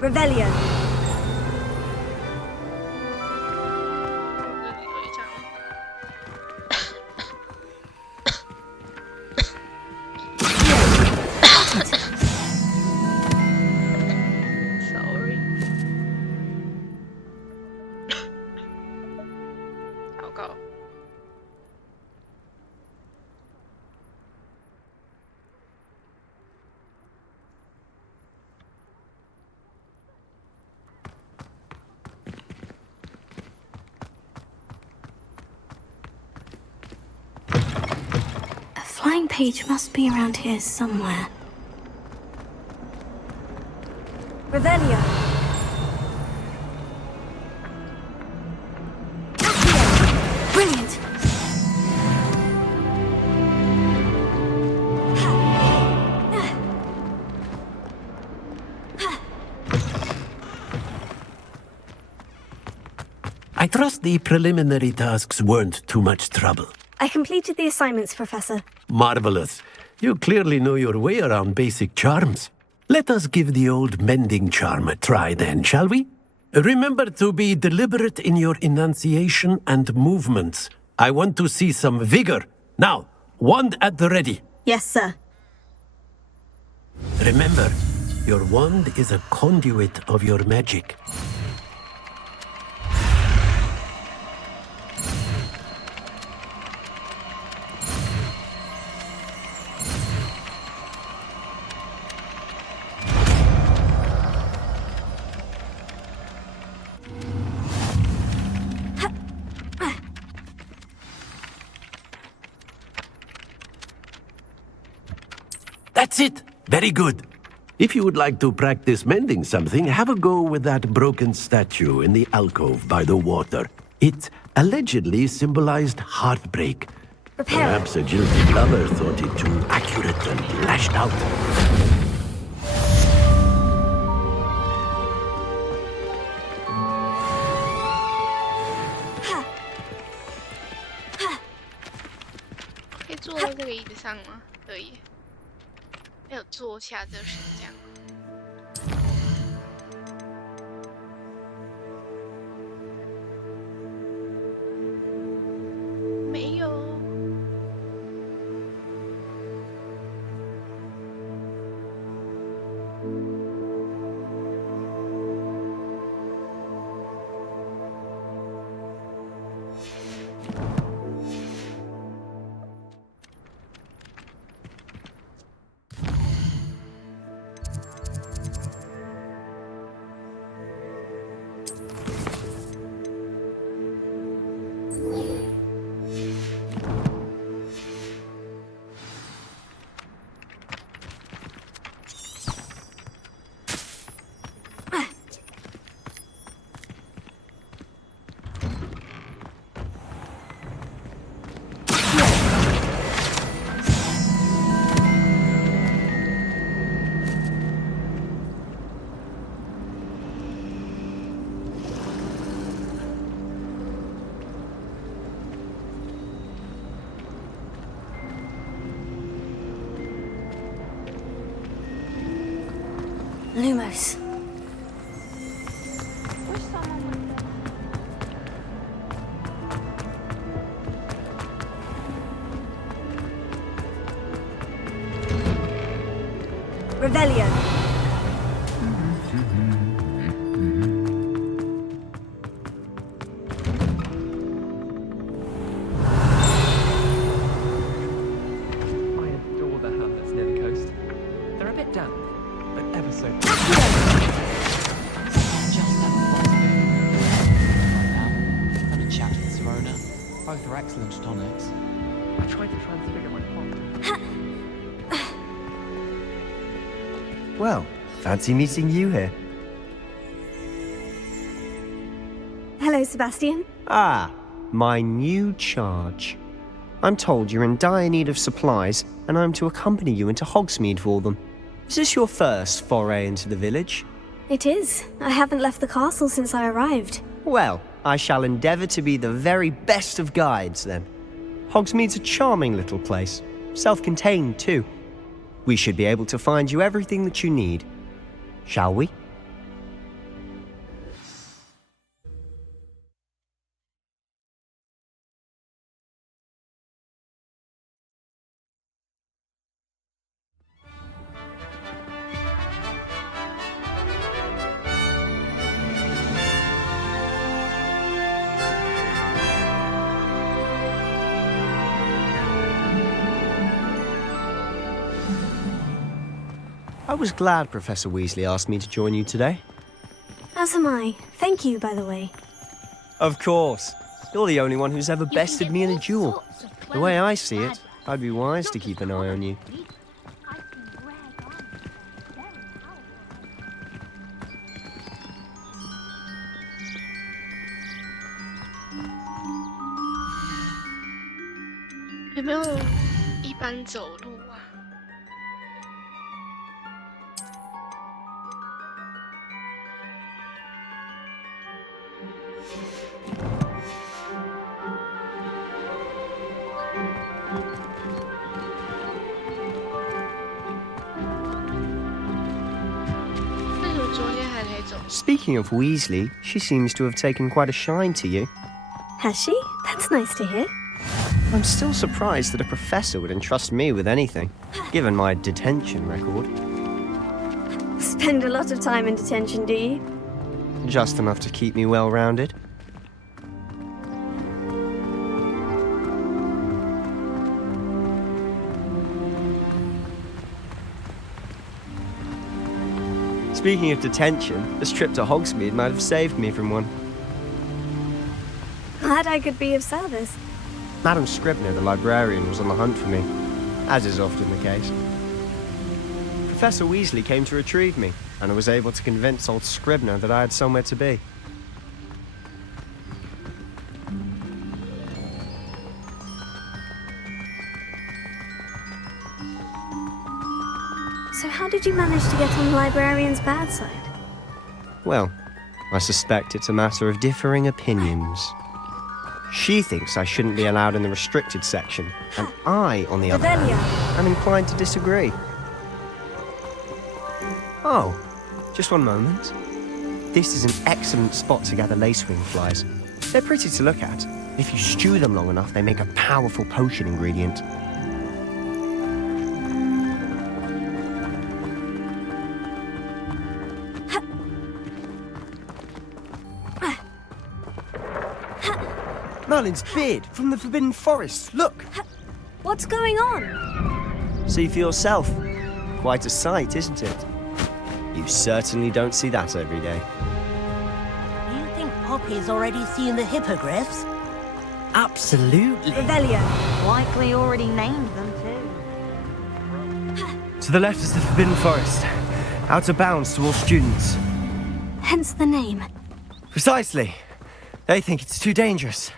Revelio. 祷告。A flying page must be around here somewhere. Revelio. Brilliant. I trust the preliminary tasks weren't too much trouble. I completed the assignments, Professor. Marvelous. You clearly know your way around basic charms. Let us give the old mending charm a try then, shall we? Remember to be deliberate in your enunciation and movements. I want to see some vigor. Now, wand at the ready. Yes, sir. Remember, your wand is a conduit of your magic. That's it. Very good. If you would like to practice mending something, have a go with that broken statue in the alcove by the water. It allegedly symbolized heartbreak. Perhaps a guilty lover thought it too accurate and lashed out. Can 坐在这个椅子上吗？可以。还有坐下就是这样。没有。Lumos. Revelio. I adore the hamlets near the coast. They're a bit damp, but ever so just have a fun to do. Right now, having a chat with Serona. Both are excellent tonics. I tried to transfigure my pot. Well, fancy meeting you here. Hello, Sebastian. Ah, my new charge. I'm told you're in dire need of supplies, and I'm to accompany you into Hogsmeade for them. Is this your first foray into the village? It is. I haven't left the castle since I arrived. Well, I shall endeavour to be the very best of guides, then. Hogsmeade's a charming little place. Self-contained, too. We should be able to find you everything that you need. Shall we? I was glad Professor Weasley asked me to join you today. As am I. Thank you, by the way. Of course. You're the only one who's ever bested me in a duel. The way I see it, I'd be wise to keep an eye on you. 般走路啊。Speaking of Weasley, she seems to have taken quite a shine to you. Has she? That's nice to hear. I'm still surprised that a professor would entrust me with anything, given my detention record. Spend a lot of time in detention, do you? Just enough to keep me well-rounded. Speaking of detention, this trip to Hogsmeade might have saved me from one. Glad I could be of service. Madam Scribner, the librarian, was on the hunt for me, as is often the case. Professor Weasley came to retrieve me, and I was able to convince old Scribner that I had somewhere to be. So how did you manage to get on the librarian's bad side? Well, I suspect it's a matter of differing opinions. She thinks I shouldn't be allowed in the restricted section, and I, on the other hand, am inclined to disagree. Oh, just one moment. This is an excellent spot to gather lacewing flies. They're pretty to look at. If you stew them long enough, they make a powerful potion ingredient. Merlin's beard from the Forbidden Forest. Look! What's going on? See for yourself. Quite a sight, isn't it? You certainly don't see that every day. Do you think Poppy's already seen the hippogriffs? Absolutely. Revelio. Likely already named them too. To the left is the Forbidden Forest. Out of bounds to all students. Hence the name. Precisely. They think it's too dangerous.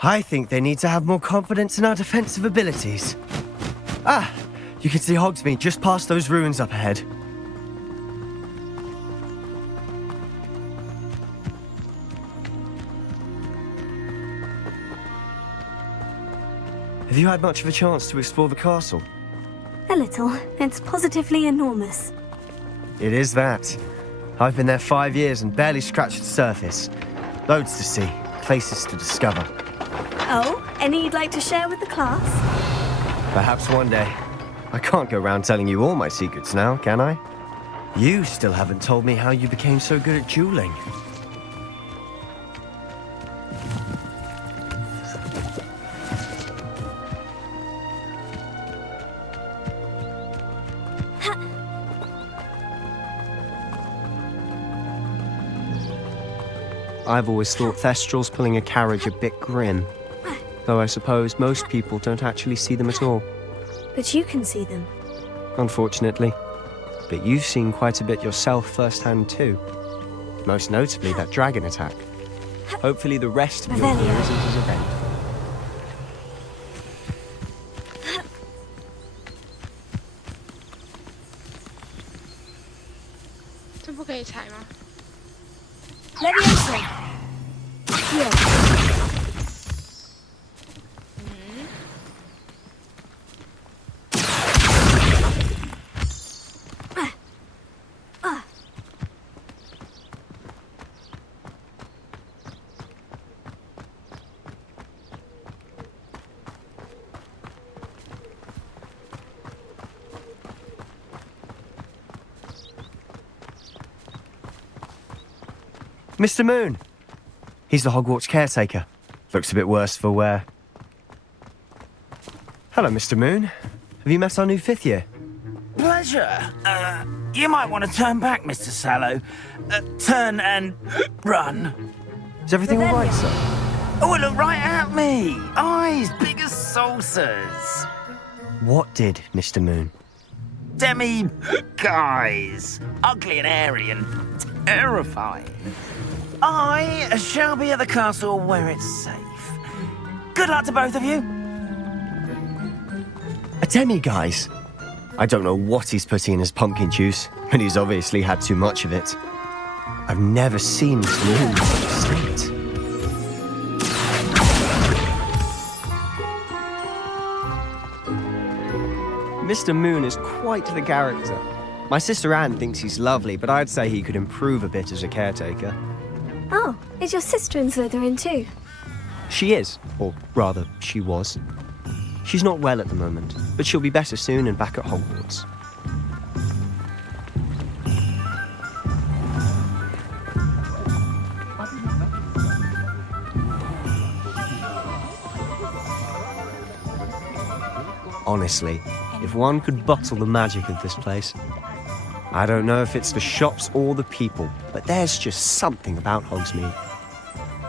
I think they need to have more confidence in our defensive abilities. Ah, you can see Hogsmeade just past those ruins up ahead. Have you had much of a chance to explore the castle? A little. It's positively enormous. It is that. I've been there 5 years and barely scratched the surface. Loads to see, places to discover. Oh, any you'd like to share with the class? Perhaps one day. I can't go around telling you all my secrets now, can I? You still haven't told me how you became so good at dueling. I've always thought Thestrals pulling a carriage a bit grim. Though I suppose most people don't actually see them at all. But you can see them. Unfortunately. But you've seen quite a bit yourself firsthand too. Most notably that dragon attack. Hopefully the rest of your year isn't as eventful. Mr. Moon! He's the Hogwarts caretaker. Looks a bit worse for wear. Hello, Mr. Moon. Have you met our new 5th year? Pleasure. You might want to turn back, Mr. Sallow. Turn and run. Is everything all right, sir? Oh, look right at me. Eyes big as saucers. What did, Mr. Moon? Guys. Ugly and airy and terrifying. I shall be at the castle where it's safe. Good luck to both of you. A demi-guise? I don't know what he's putting in his pumpkin juice, but he's obviously had too much of it. I've never seen Mr. Moon in such a state. Mr. Moon is quite the character. My sister Anne thinks he's lovely, but I'd say he could improve a bit as a caretaker. Oh, is your sister in Slytherin too? She is, or rather, she was. She's not well at the moment, but she'll be better soon and back at Hogwarts. Honestly, if one could bottle the magic of this place. I don't know if it's the shops or the people, but there's just something about Hogsmeade.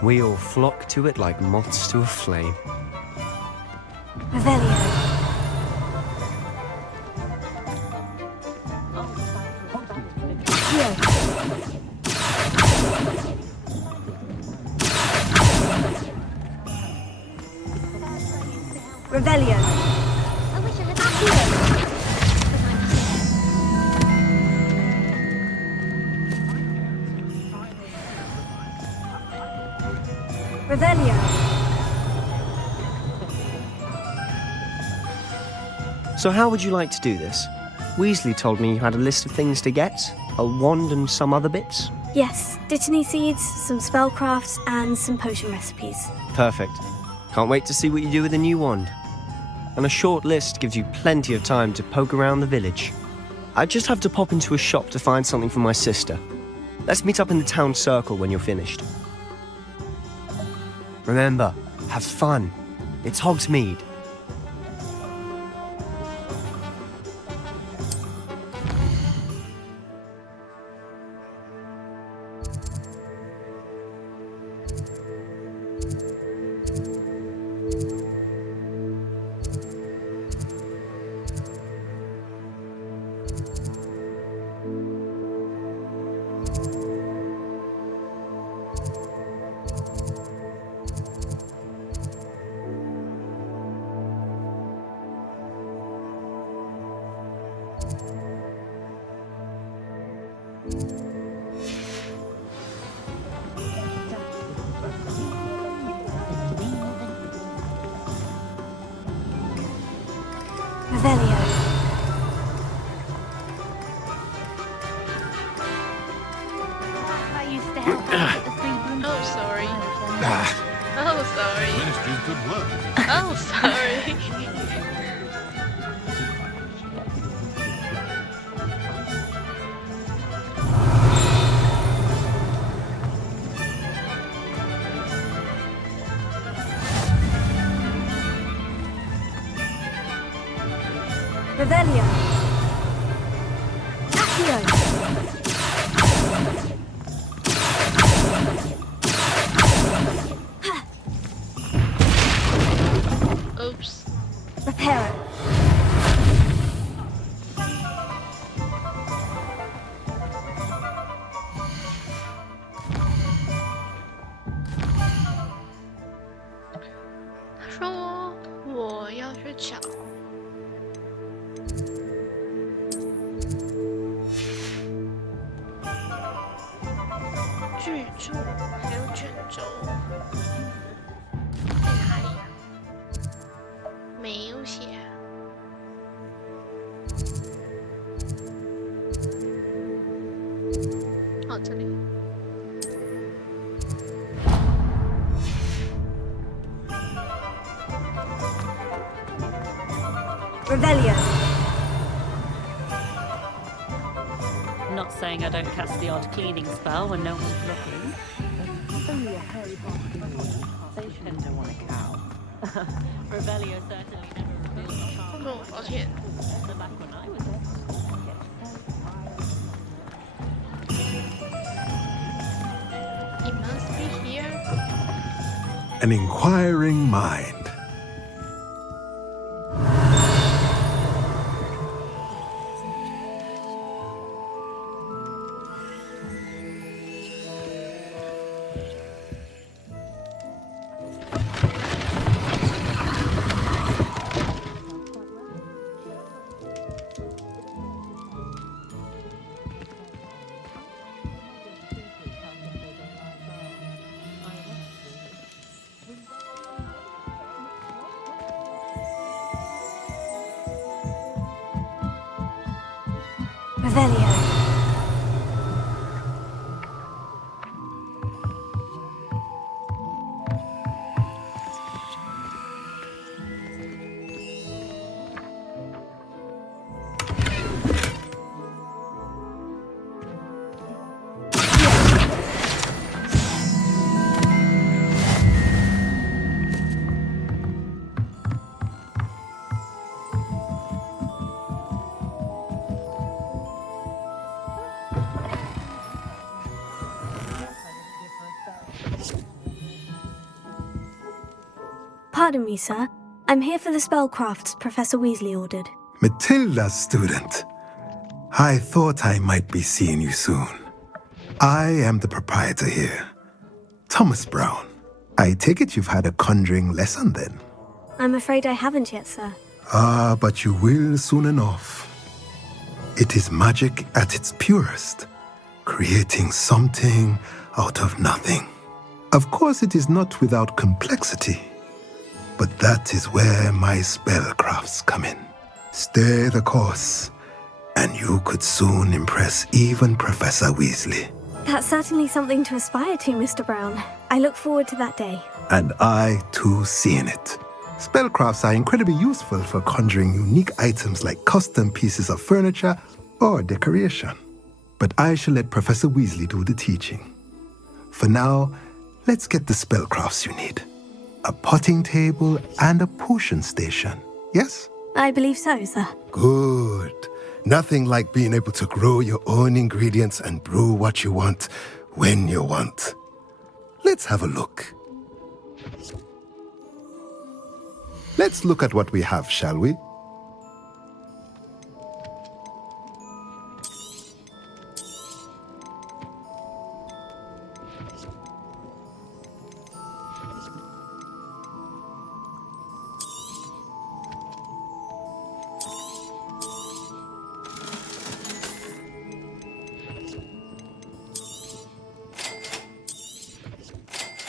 We all flock to it like moths to a flame. Revelio. Revelio. I wish I had that Revelio. So how would you like to do this? Weasley told me you had a list of things to get, a wand and some other bits. Yes, Dittany seeds, some spellcrafts, and some potion recipes. Perfect. Can't wait to see what you do with the new wand. And a short list gives you plenty of time to poke around the village. I just have to pop into a shop to find something for my sister. Let's meet up in the town circle when you're finished. Remember, have fun. It's Hogsmeade. Revelio. I used to help at the free room. Oh, sorry. Oh, sorry. Ministry's good work. Oh, sorry. Revelio. Accio. Oops. Reparo.他说我要去找巨著还有卷轴，在哪里啊？没有写。哦，这里。Revelio. Not saying I don't cast the odd cleaning spell when no one's looking. Only a Harry Potter conversation don't want a cow. Revelio certainly never revealed a charm. 哦，抱歉。 Back when I was there. It must be here. An inquiring mind. Revelio. Pardon me, sir. I'm here for the spellcrafts Professor Weasley ordered. Matilda's student. I thought I might be seeing you soon. I am the proprietor here, Thomas Brown. I take it you've had a conjuring lesson then? I'm afraid I haven't yet, sir. Ah, but you will soon enough. It is magic at its purest, creating something out of nothing. Of course, it is not without complexity, but that is where my spellcrafts come in. Stay the course, and you could soon impress even Professor Weasley. That's certainly something to aspire to, Mr. Brown. I look forward to that day. And I, too, seeing it. Spellcrafts are incredibly useful for conjuring unique items like custom pieces of furniture or decoration. But I shall let Professor Weasley do the teaching. For now, let's get the spellcrafts you need. A potting table and a potion station, yes? I believe so, sir. Good. Nothing like being able to grow your own ingredients and brew what you want when you want. Let's have a look. Let's look at what we have, shall we?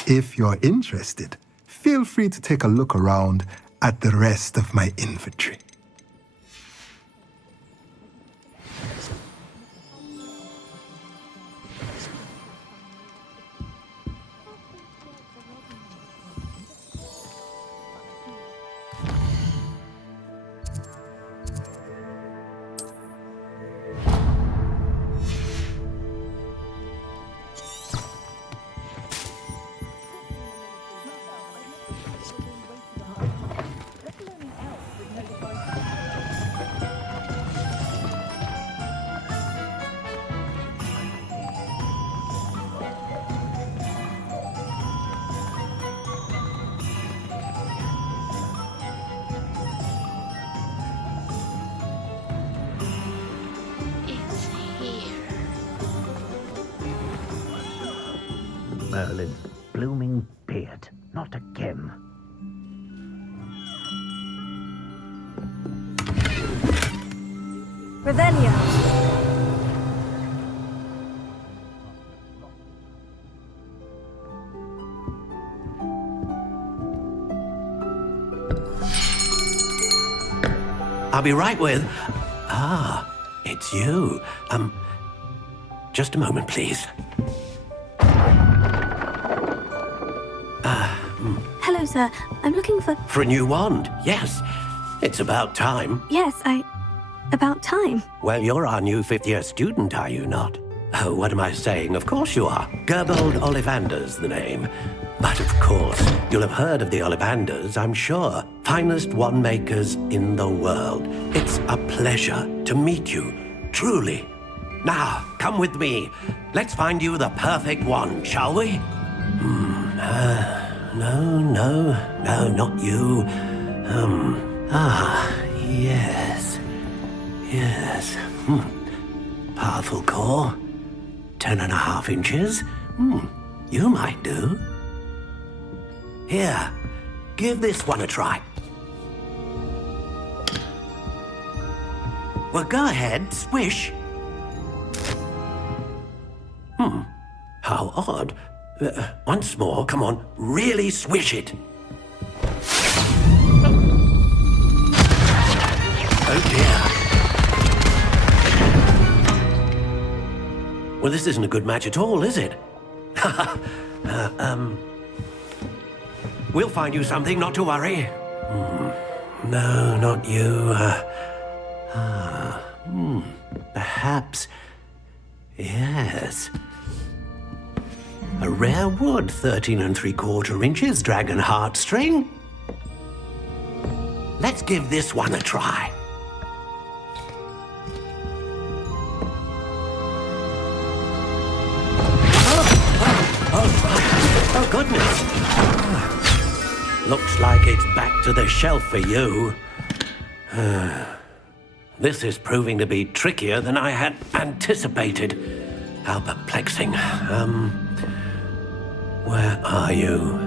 If you're interested, feel free to take a look around at the rest of my inventory. Merlin's blooming beard. Not again. Revelio. I'll be right with... Ah, it's you. Just a moment, please. Hello, sir. I'm looking for... For a new wand, yes. It's about time. Yes, about time. Well, you're our new fifth-year student, are you not? Oh, what am I saying? Of course you are. Gerbold Ollivander's the name. But of course, you'll have heard of the Ollivanders, I'm sure. Finest wand makers in the world. It's a pleasure to meet you, truly. Now, come with me. Let's find you the perfect wand, shall we? No, not you. Yes. Powerful core. 10.5 inches. You might do. Here, give this one a try. Well, go ahead, swish. How odd. Once more, come on, really swish it. Oh dear. Well, this isn't a good match at all, is it? We'll find you something, not to worry. No, not you. Perhaps. Yes. A rare wood, 13 3/4 inches, dragon heartstring. Let's give this one a try. Oh, goodness. Looks like it's back to the shelf for you. This is proving to be trickier than I had anticipated. How perplexing. Where are you?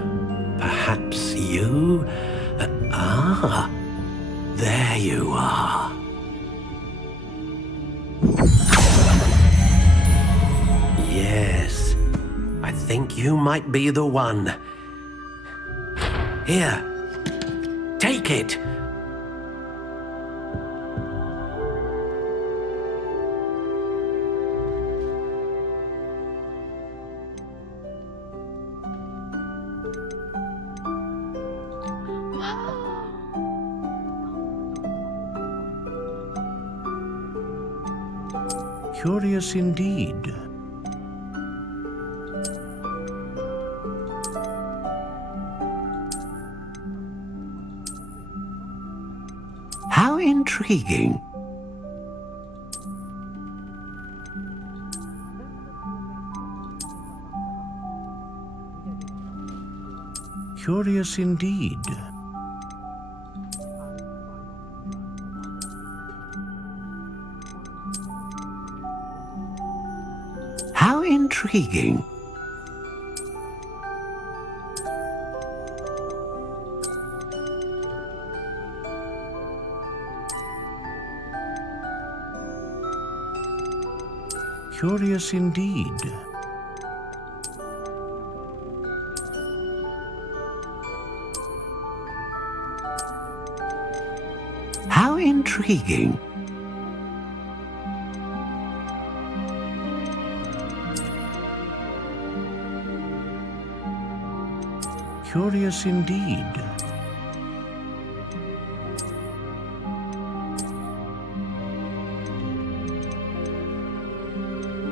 Perhaps you? There you are. Yes, I think you might be the one. Here, take it. Curious indeed. How intriguing. Curious indeed. How intriguing. Curious indeed. How intriguing. Curious indeed.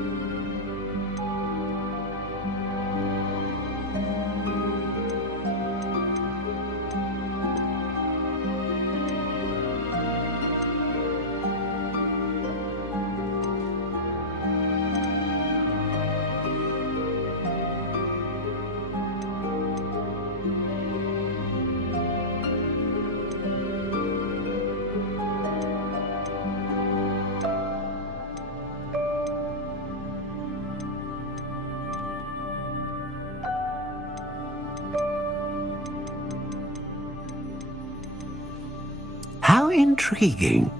How intriguing. Curious indeed. How intriguing.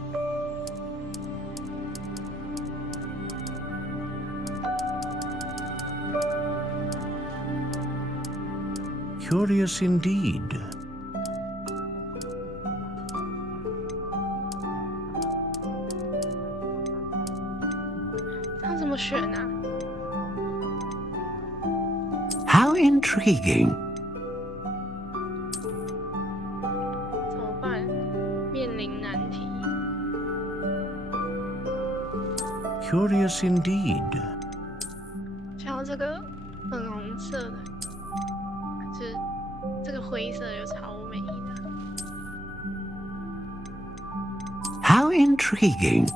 Curious indeed. 想要这个粉红色的，可是这个灰色又超美的。How intriguing.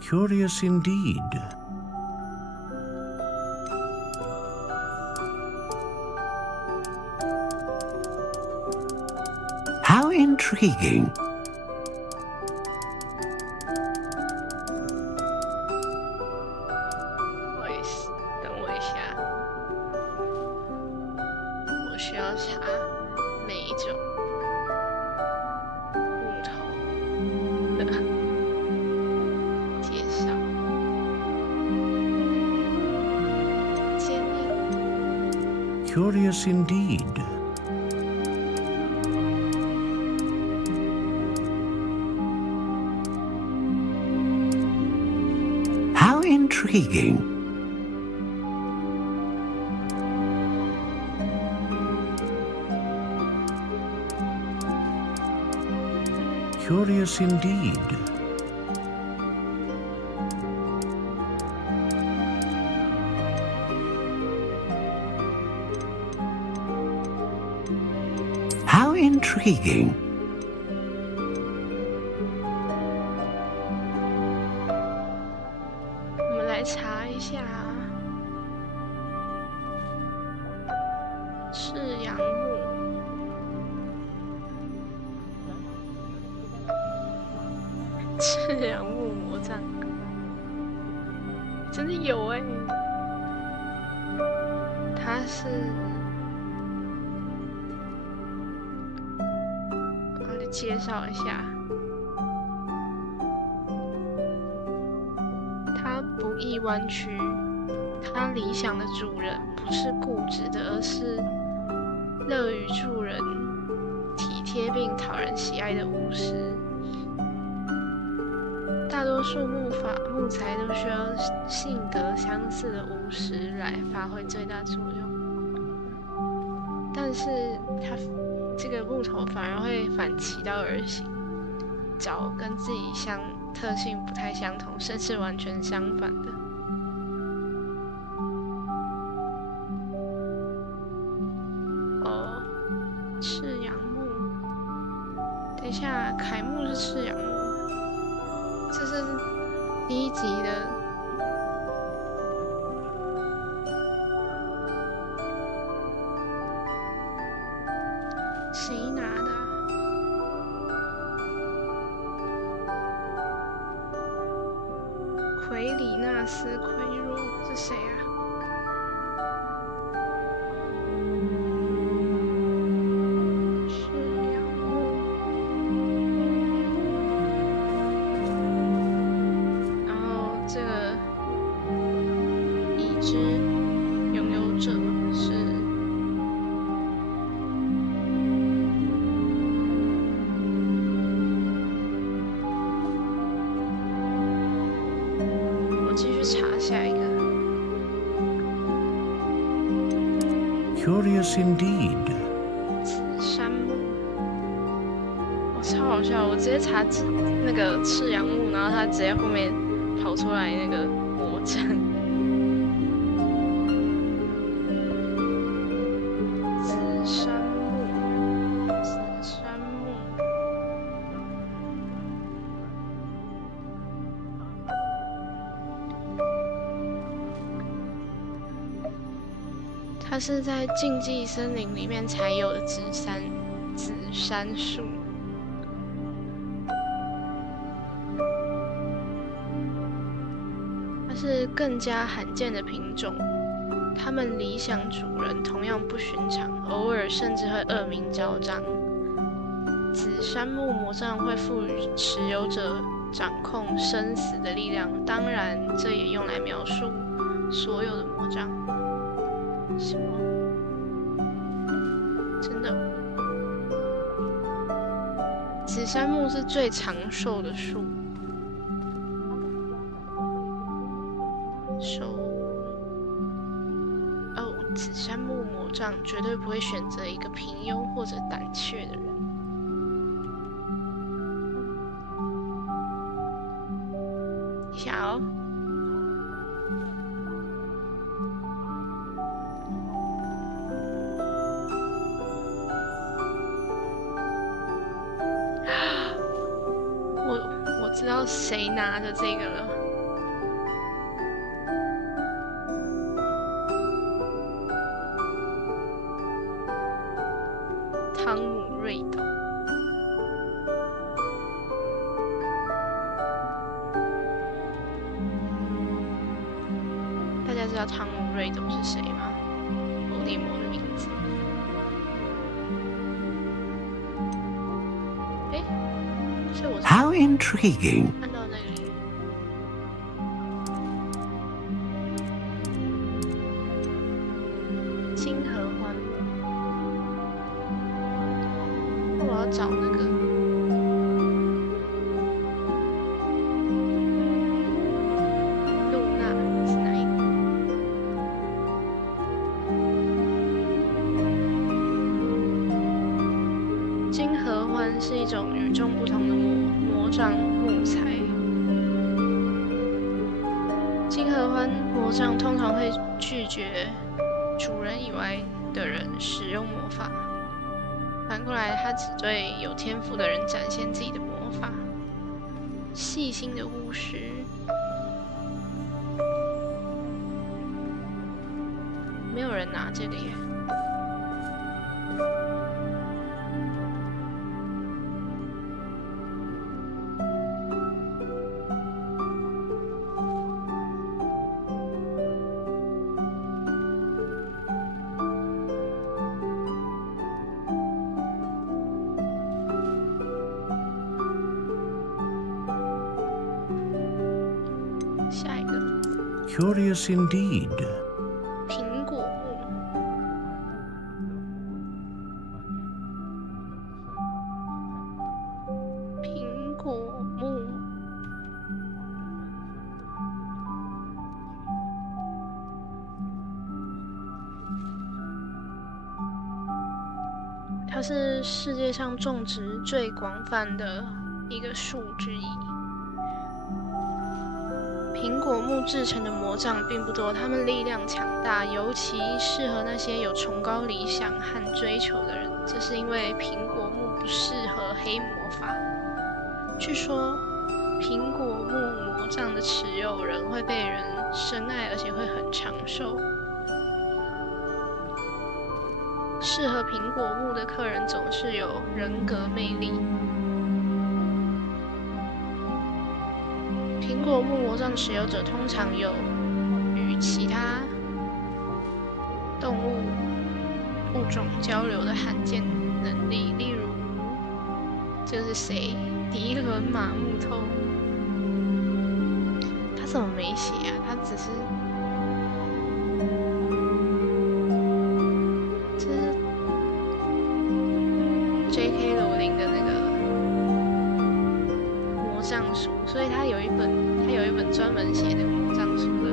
Curious indeed. How intriguing. Curious indeed. intriguing. Curious indeed. How intriguing.介绍一下，他不易弯曲，他理想的主人不是固执的，而是乐于助人、体贴并讨人喜爱的巫师。大多数木材都需要性格相似的巫师来发挥最大作用，但是他这个木头反而会反其道而行，找跟自己特性不太相同，甚至完全相反的。哦，赤杨木。等一下，楷木是赤杨木，这是第一集的。谁拿的啊？奎里纳斯·奎若是谁啊？赤杨木。然后这个已知拥有者是。下一个 Curious indeed. 紫杉木，超好笑！我直接查那个赤杨木，然后它直接后面跑出来那个魔杖。紫杉木，紫杉木。它是在禁忌森林里面才有的紫杉树。它是更加罕见的品种，它们理想主人同样不寻常，偶尔甚至会恶名昭彰。紫杉木魔杖会赋予持有者掌控生死的力量，当然这也用来描述所有的魔杖。什么？真的？紫杉木是最长寿的树。紫杉木魔杖绝对不会选择一个平庸或者胆怯的人。一下哦。我知道谁拿着这个了。汤姆·瑞斗。大家知道汤姆·瑞斗是谁吗？伏地魔的名字。哎，所以我 How intriguing. 看到那里。金合欢木。我要找那个露娜。环是一种与众不同的魔杖木材。金合欢魔杖通常会拒绝主人以外的人使用魔法，反过来，它只对有天赋的人展现自己的魔法。细心的巫师，没有人拿这个耶。Curious indeed. 苹果木，苹果木，它是世界上种植最广泛的一个树之一。苹果木制成的魔杖并不多，它们力量强大，尤其适合那些有崇高理想和追求的人。这是因为苹果木不适合黑魔法。据说，苹果木魔杖的持有人会被人深爱，而且会很长寿。适合苹果木的客人总是有人格魅力。苹果木魔杖持有者通常有与其他动物物种交流的罕见能力，例如，这是谁？迪伦马木头，他怎么没写啊？他只是，这是 J.K. 罗琳的那个魔杖书，所以他有一本专门写那个魔杖书的。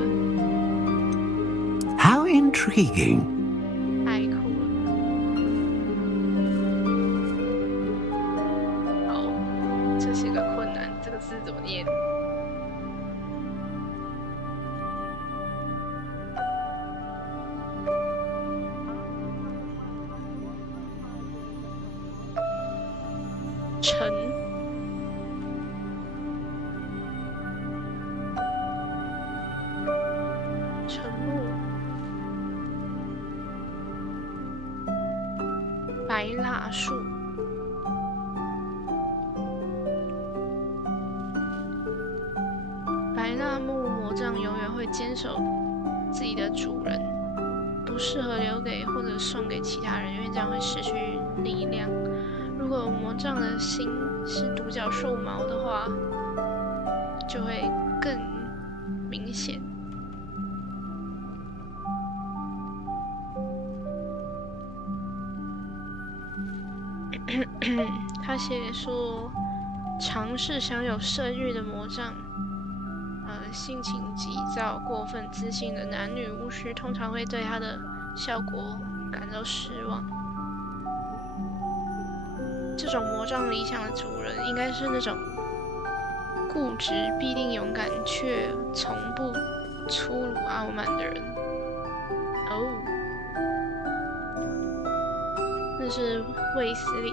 How intriguing! 太酷了。好，这是个困难，这个字怎么念？沉。沉默，白蜡树，白蜡木魔杖永远会坚守自己的主人，不适合留给或者送给其他人，因为这样会失去力量。如果魔杖的心是独角兽毛的话，就会更明显。他写说，尝试享有色欲的魔杖，性情急躁、过分自信的男女巫师通常会对他的效果感到失望。这种魔杖理想的主人应该是那种固执、必定勇敢却从不粗鲁傲慢的人。哦，那是卫斯理、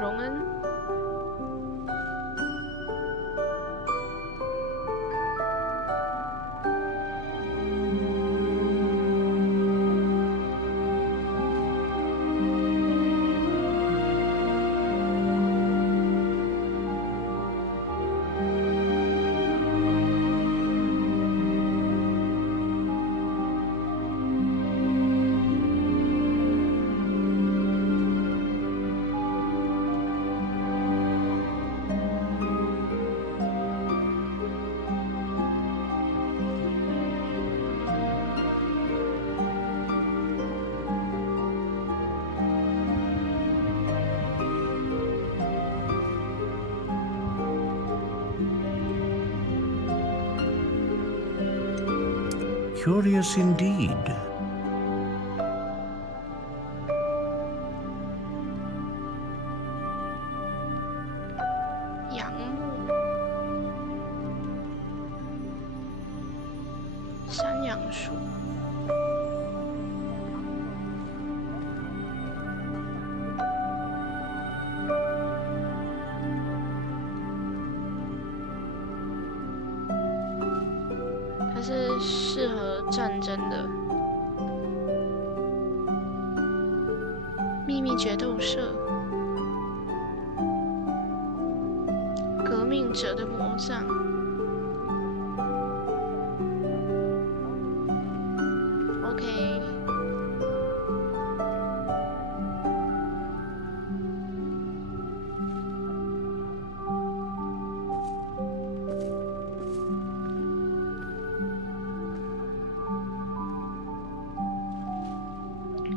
荣恩。Curious indeed. 述。它是适合战争的。秘密决斗社，革命者的魔杖。OK。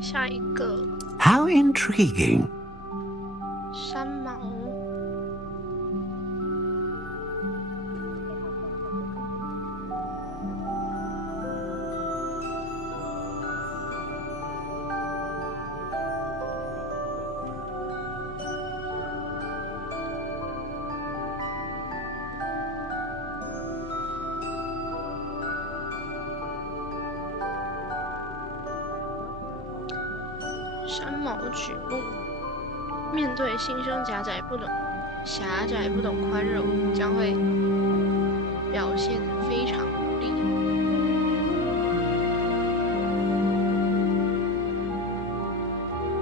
下一个。How intriguing. 山毛。山毛举目，面对心胸狭窄不懂宽容，将会表现非常无力。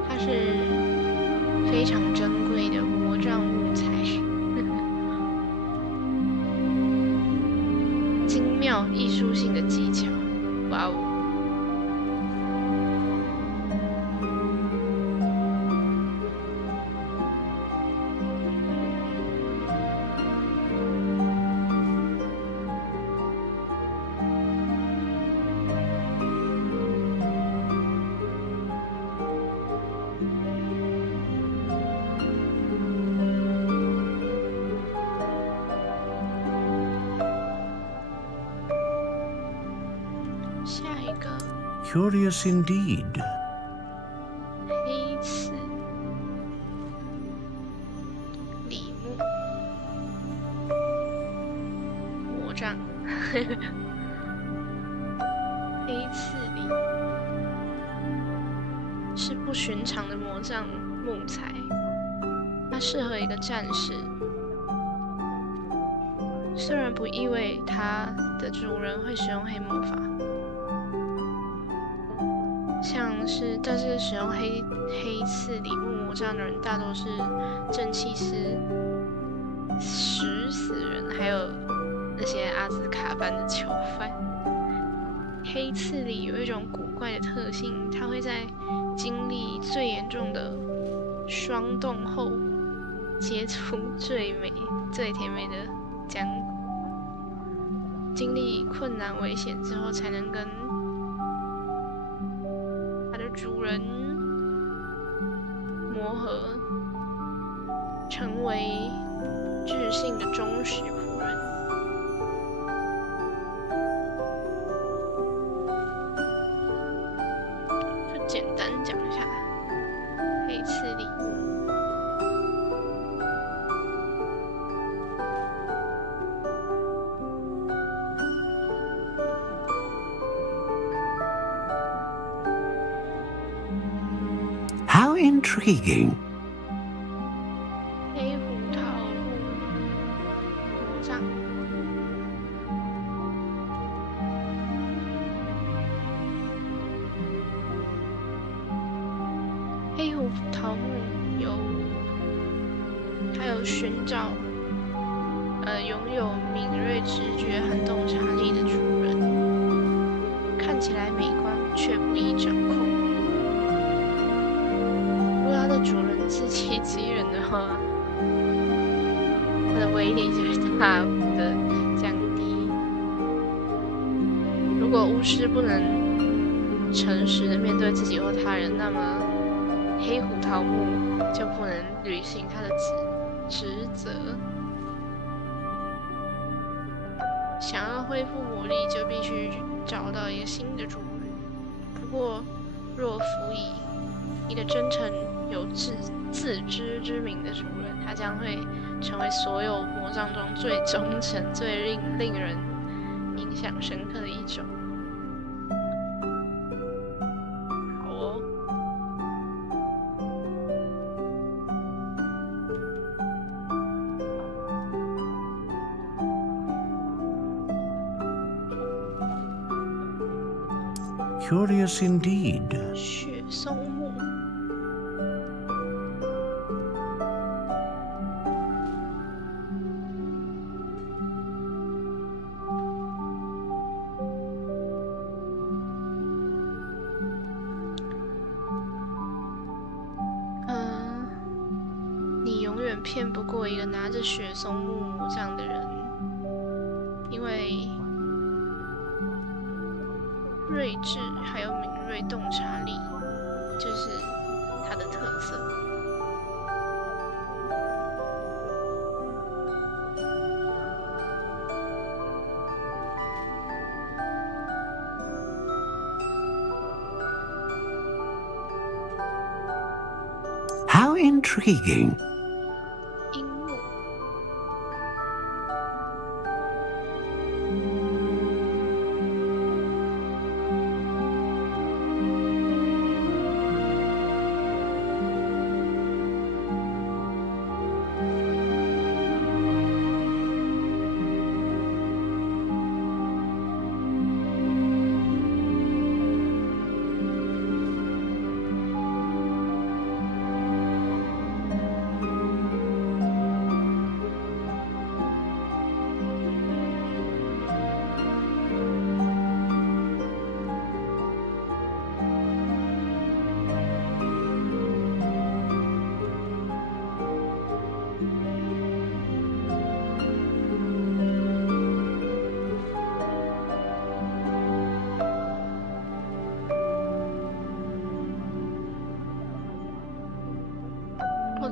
它是非常珍贵的魔杖木材，精妙艺术性的技巧，哇哦！下一个 Curious indeed. 黑刺李牧魔杖，黑刺李是不寻常的魔杖木材，它适合一个战士。虽然不意味它的主人会使用黑魔法。但是使用黑刺李牧魔杖的人大多是正气师、食死人，还有那些阿兹卡班的囚犯。黑刺李有一种古怪的特性，它会在经历最严重的霜冻后，结出最甜美的浆果。经历困难危险之后，才能跟主人磨合，成为智性的忠实仆人。就简单讲一下黑刺李牧。How intriguing. 黑胡桃木魔杖，黑胡桃木它有寻找拥有敏锐直觉和洞察力的主人，看起来美观却不易掌控。主人自欺欺人的话，它的威力就会大幅的降低。如果巫师不能诚实的面对自己或他人，那么黑胡桃木就不能履行他的职责。想要恢复魔力，就必须找到一个新的主人。不过，若辅以一个真诚有自知之明的主人，他将会成为所有魔杖中最忠诚、最令人印象深刻的一种。Curious indeed. 雪松木。你永远骗不过一个拿着雪松木魔杖的人，因为睿智还有敏锐洞察力就是他的特色。How intriguing. 樱木。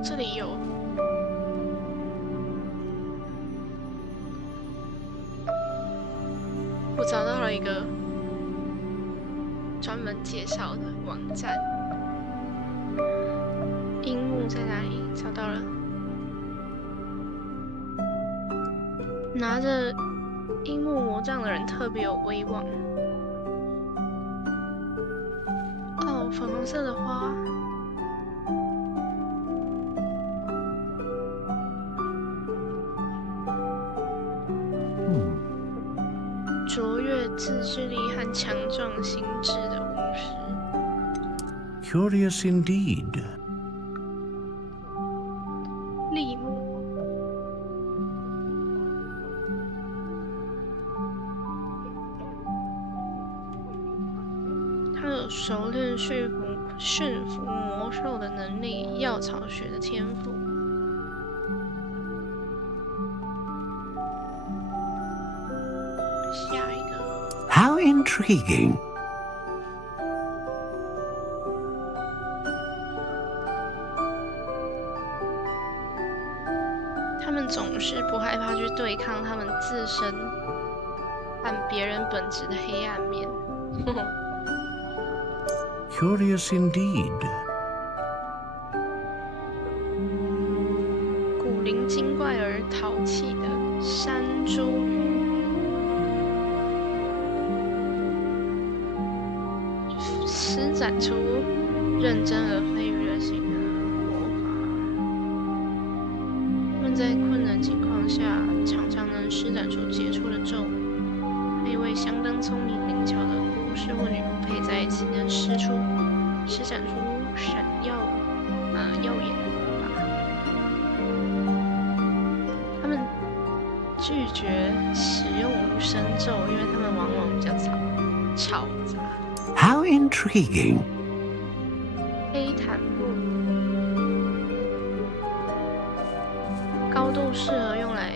这里有。我找到了一个专门介绍的网站。樱木在哪里？找到了。拿着樱木魔杖的人特别有威望。哦，粉红色的花。卓越自制力和强壮心智的巫师。Curious indeed. 立木。他有熟练驯服魔兽的能力，药草学的天赋。How intriguing. 他们总是不害怕去对抗他们自身和别人本质的黑暗面。Curious indeed. 古灵精怪而淘气的山茱萸。施展出认真而非娱乐性的魔法。他们在困难情况下，常常能施展出杰出的咒语，和一位相当聪明灵巧的巫师或女巫配在一起，能施展出闪耀耀眼的魔法。他们拒绝使用无声咒，因为他们往往比较嘈杂。How intriguing. 黑檀木，高度适合用来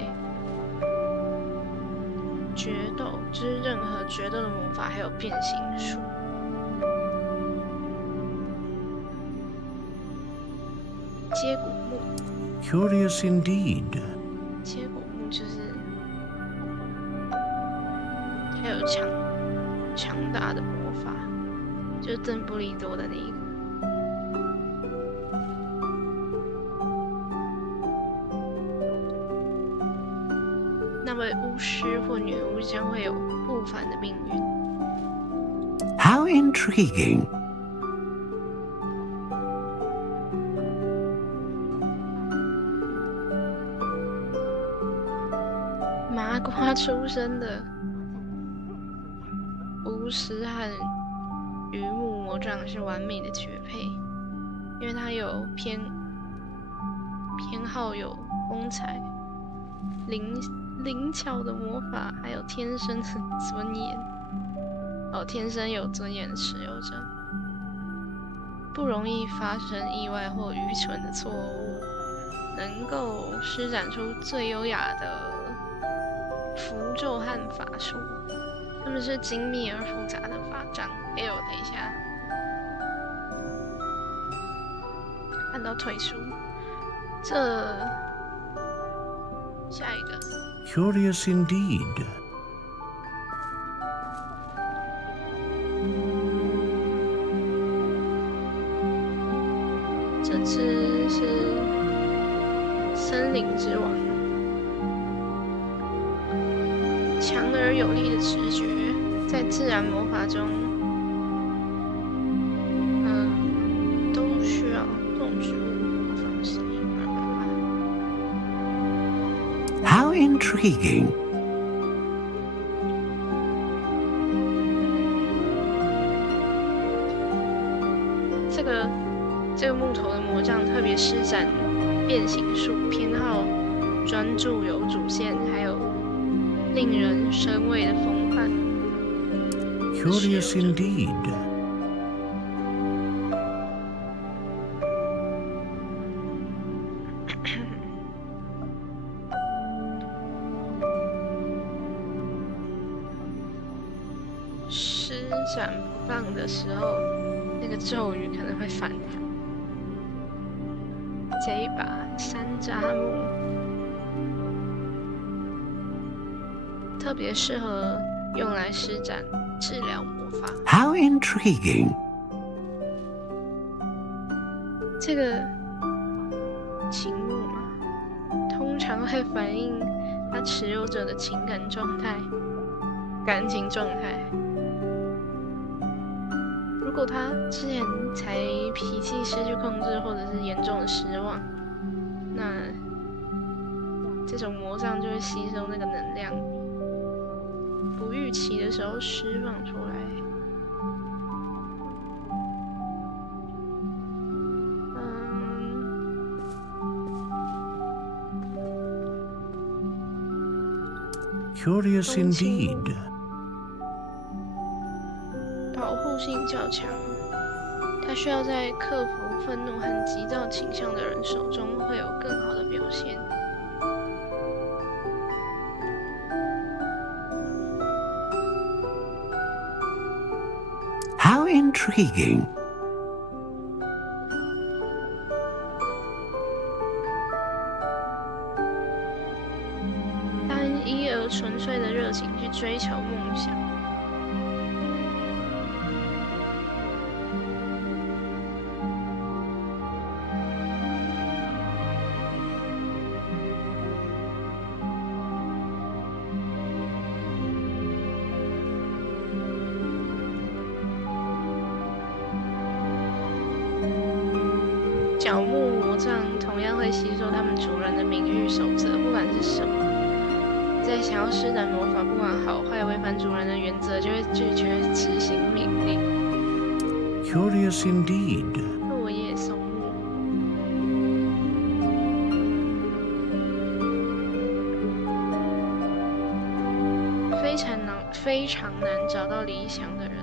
决斗，就是任何决斗的魔法，还有变形术。接骨木。Curious indeed. 接骨木就是还有强大的魔法。就是邓布利多的那一个。那位巫师或女巫将会有不凡的命运。How intriguing. 麻瓜出身的巫师和魔杖是完美的绝配，因为它有偏好有风采、灵巧的魔法，还有天生的尊严。天生有尊严的持有者，不容易发生意外或愚蠢的错误，能够施展出最优雅的符咒和法术。它们是精密而复杂的法杖。等一下，按到退出。下一个。Curious indeed. 这只是森林之王，强而有力的直觉，在自然魔法中，都需要动植物方式。How intriguing! 这个木头的魔杖特别施展变形术，偏好专注有主线，还有令人生畏的风范。Curious indeed. 施展不当的时候，那个咒语可能会反弹。这一把山楂木特别适合用来施展治疗魔法。How intriguing! 这个情木通常会反映他持有者的情感状态、感情状态。如果他之前才脾气失去控制，或者是严重的失望，那这种魔杖就会吸收那个能量，不预期的时候释放出来。Curious indeed. 保护性较强，它需要在克服愤怒和急躁倾向的人手中会有更好的表现。How intriguing! 单一而纯粹的热情去追求梦想。角木魔杖同样会吸收他们主人的名誉守则，不管是什么。在想要施展魔法，不管好坏，违反主人的原则，就会拒绝执行命令。Curious indeed. 落叶松木，非常难找到理想的人。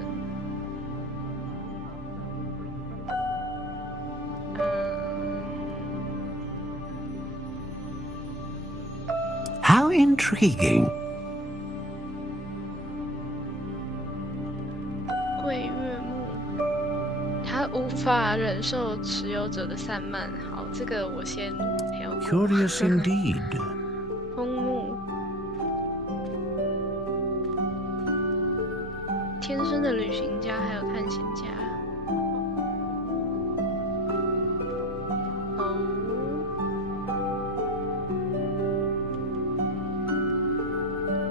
How intriguing! 桂月木，他无法忍受持有者的散漫。好，这个我先跳过。Curious indeed. 枫木，天生的旅行家还有探险家。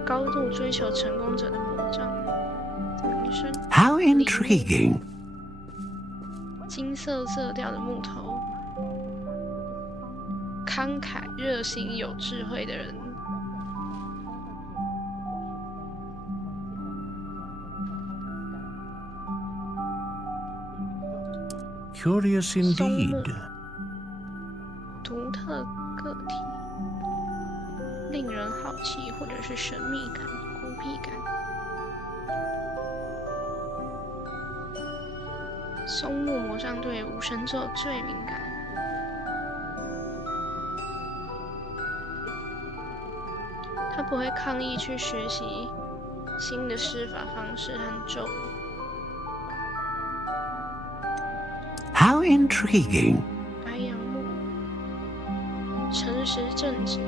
高度追求成功者的魔杖，人生。How intriguing! 金色色调的木头，慷慨、热心、有智慧的人。Curious indeed. 独特个体，令人好奇或者是神秘感、孤僻感。松木魔杖对无声咒最敏感。他不会抗议去学习新的施法方式和咒语。How intriguing. 白杨木，诚实正直。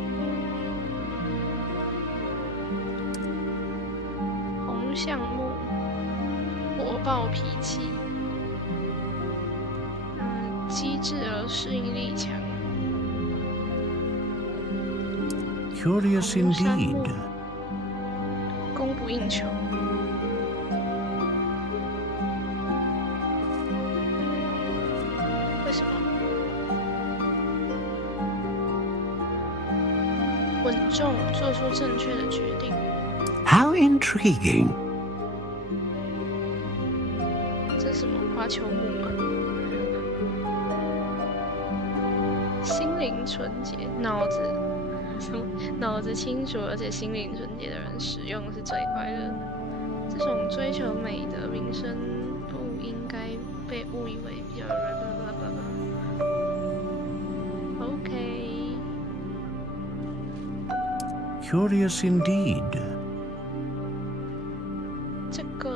红橡木，火爆脾气。机智而适应力强。Curious indeed. 供不应求。为什么？稳重，做出正确的决定。How intriguing. 这是什么？花球木吗？心灵纯洁，脑子清楚而且心灵纯洁的人使用是最快乐的。这种追求美的名声不应该被误以为比较OK。Curious indeed. 这个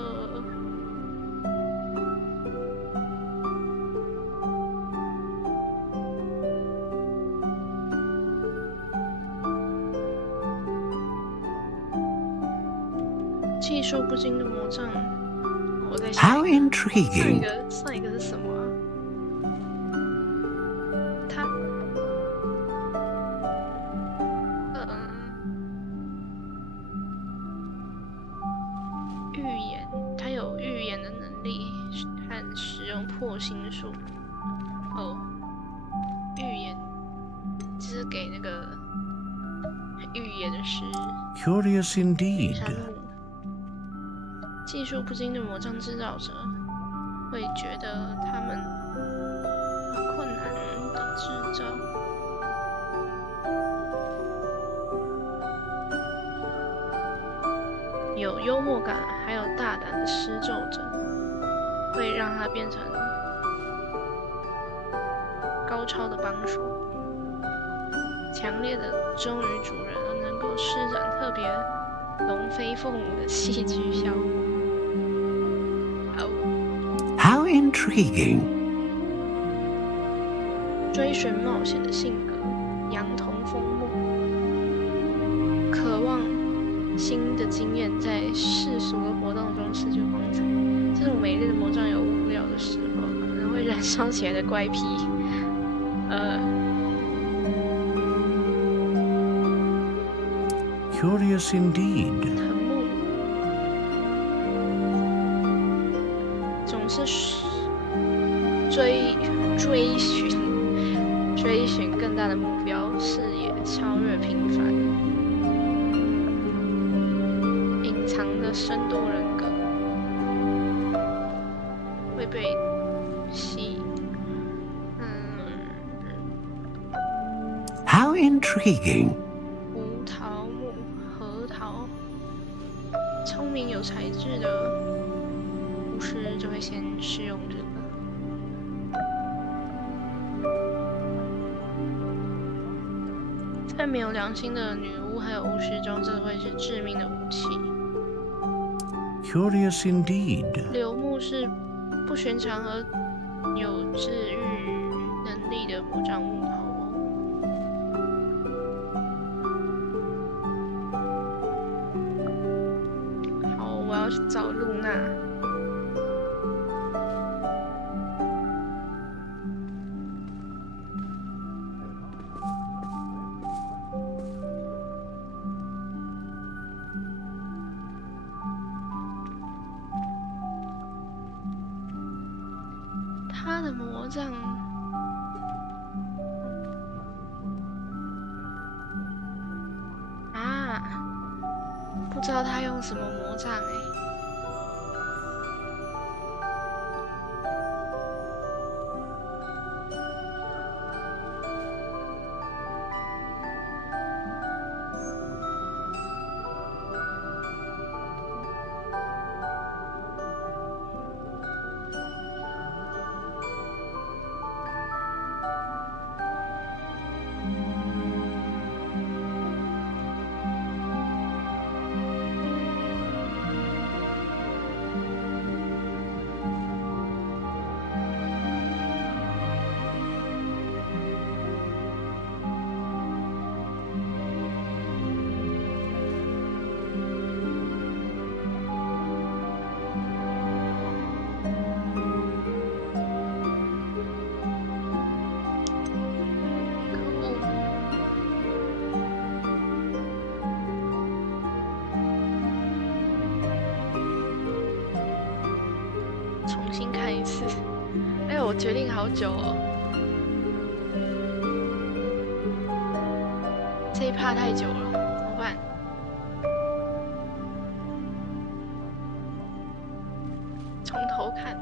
技术不精的魔杖，我在想 How intriguing. 上一个是什么啊？它，预言，它有预言的能力和使用破心术。哦，预言，就是给那个预言师。Curious indeed. 技术不精的魔杖制造者会觉得他们很困难的制造。有幽默感还有大胆的施咒者，会让它变成高超的帮手。强烈的忠于主人，而能够施展特别龙飞凤舞的戏剧效果。How intriguing. 追寻冒险的性格，羊童风木，渴望新的经验，在世俗的活动中失去光彩。这种美丽的魔杖有无聊的时候，可能会燃烧起来的怪癖。Curious indeed. 藤木，总是追寻更大的目标，视野超越平凡，隐藏的深度人格会被吸引。How intriguing. 胡桃木，核桃，聪明有才智的巫师就会先试用这个。在没有良心的女巫还有巫师中，这会是致命的武器。Curious indeed. 柳木是不寻常而有治愈能力的魔杖木头。好，我要去找露娜。他的魔杖啊，不知道他用什么魔杖我决定好久哦，这一趴太久了，怎么办？从头看。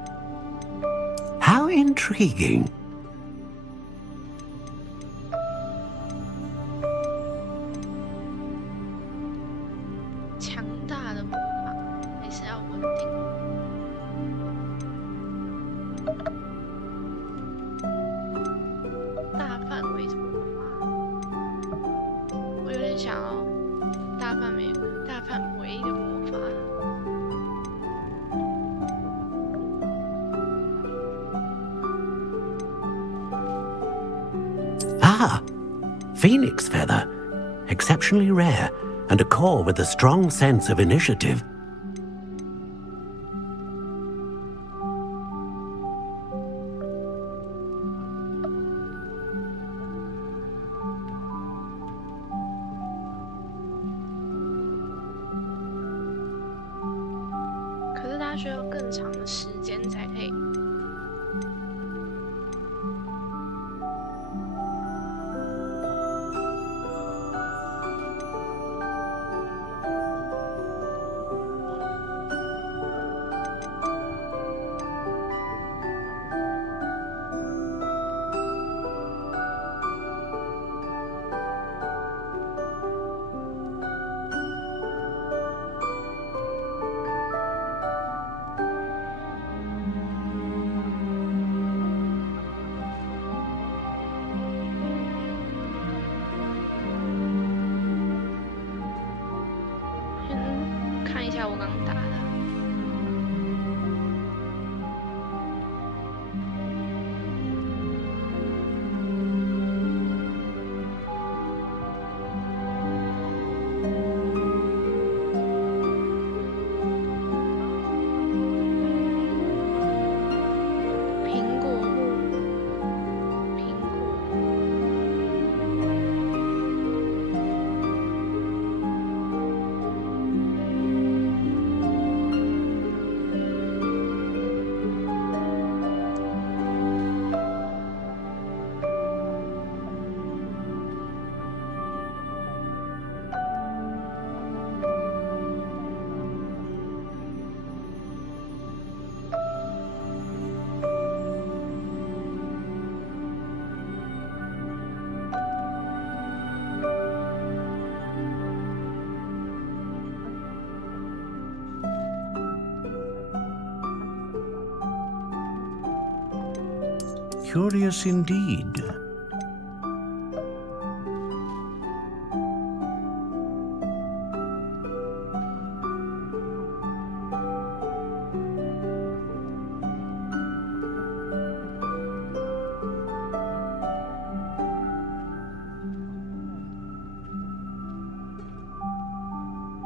How intriguing. 强大的魔法还是要稳定。大范围的魔法，我有点想要大范围的魔法。Ah, phoenix feather. Exceptionally rare, and a core with a strong sense of initiative.可是它需要更长的时间才可以。看一下我刚打的。苹果木，苹果。Curious indeed.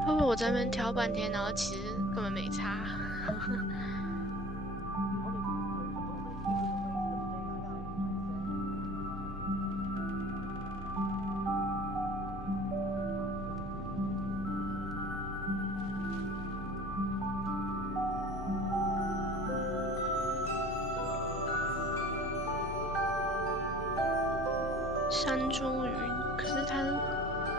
会不会我在那边挑半天，然后其实根本没差？山茱萸，可是它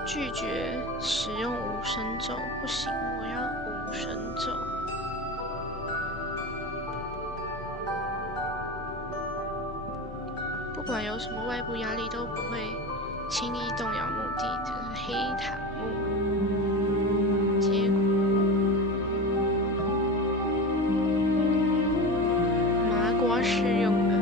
拒绝使用无声咒，不行，我要无声咒。不管有什么外部压力，都不会轻易动摇目的。这是黑檀木，结果麻瓜适用的。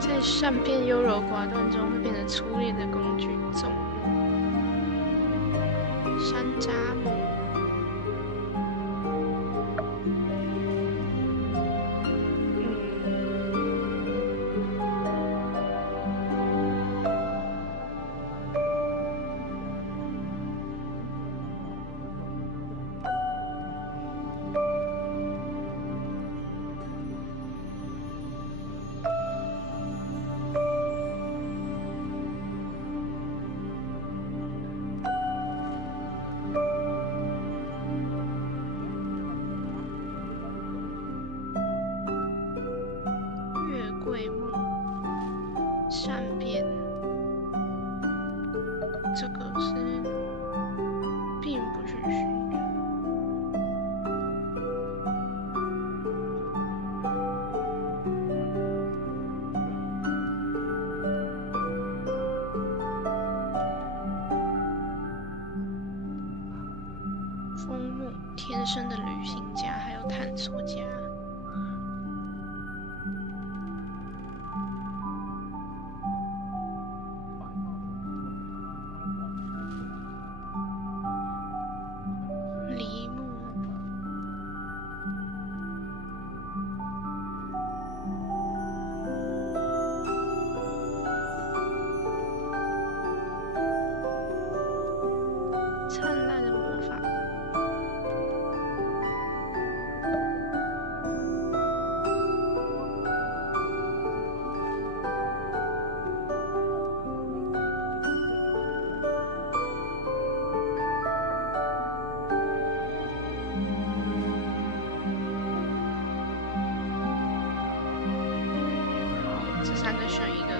在善变优柔寡断中会变成粗劣的工具。重木、山楂木、天生的旅行家，还有探索家。梨木。灿烂的魔法。好，这3个选一个。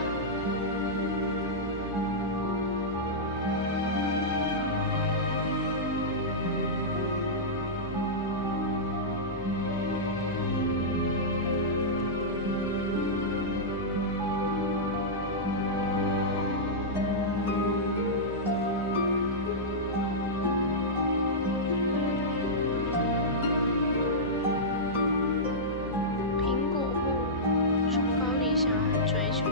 苹果木，崇高理想和追求。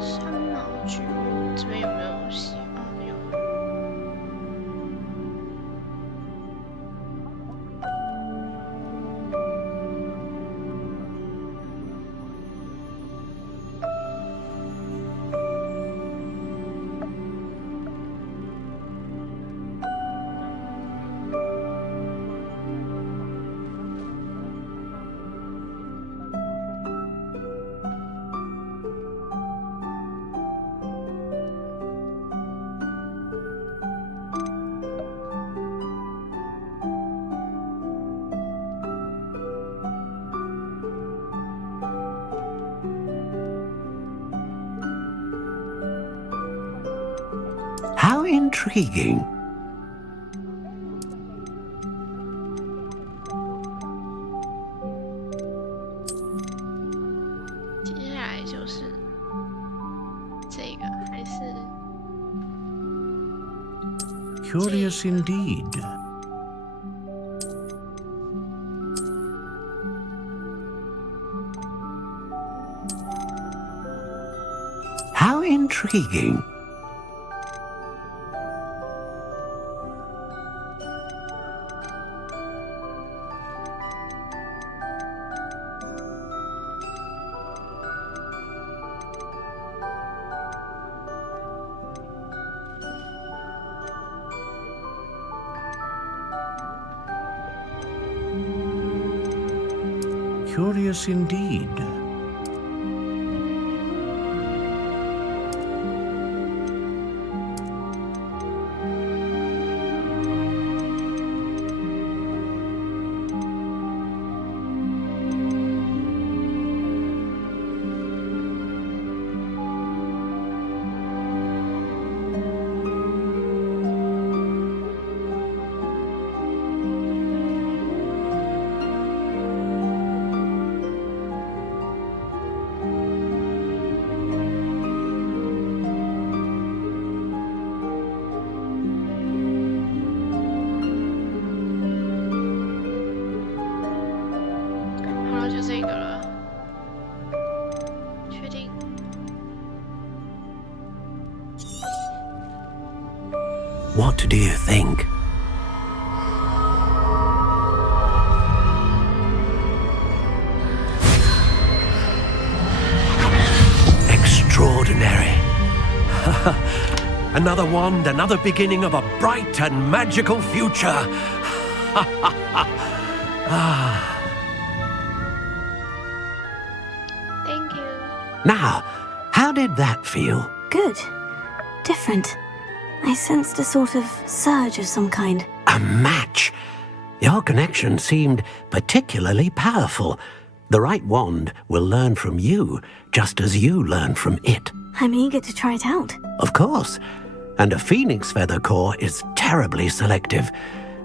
山毛榉木，这边有没有写？哦，有。How intriguing. 接下来就是这个，还是 Curious indeed. How intriguing. Curious indeed. What do you think? Extraordinary. Another wand, another beginning of a bright and magical future. Thank you. Now, how did that feel? Good. Different. I sensed a sort of surge of some kind. A match. Your connection seemed particularly powerful. The right wand will learn from you, just as you learn from it. I'm eager to try it out. Of course. And a phoenix feather core is terribly selective.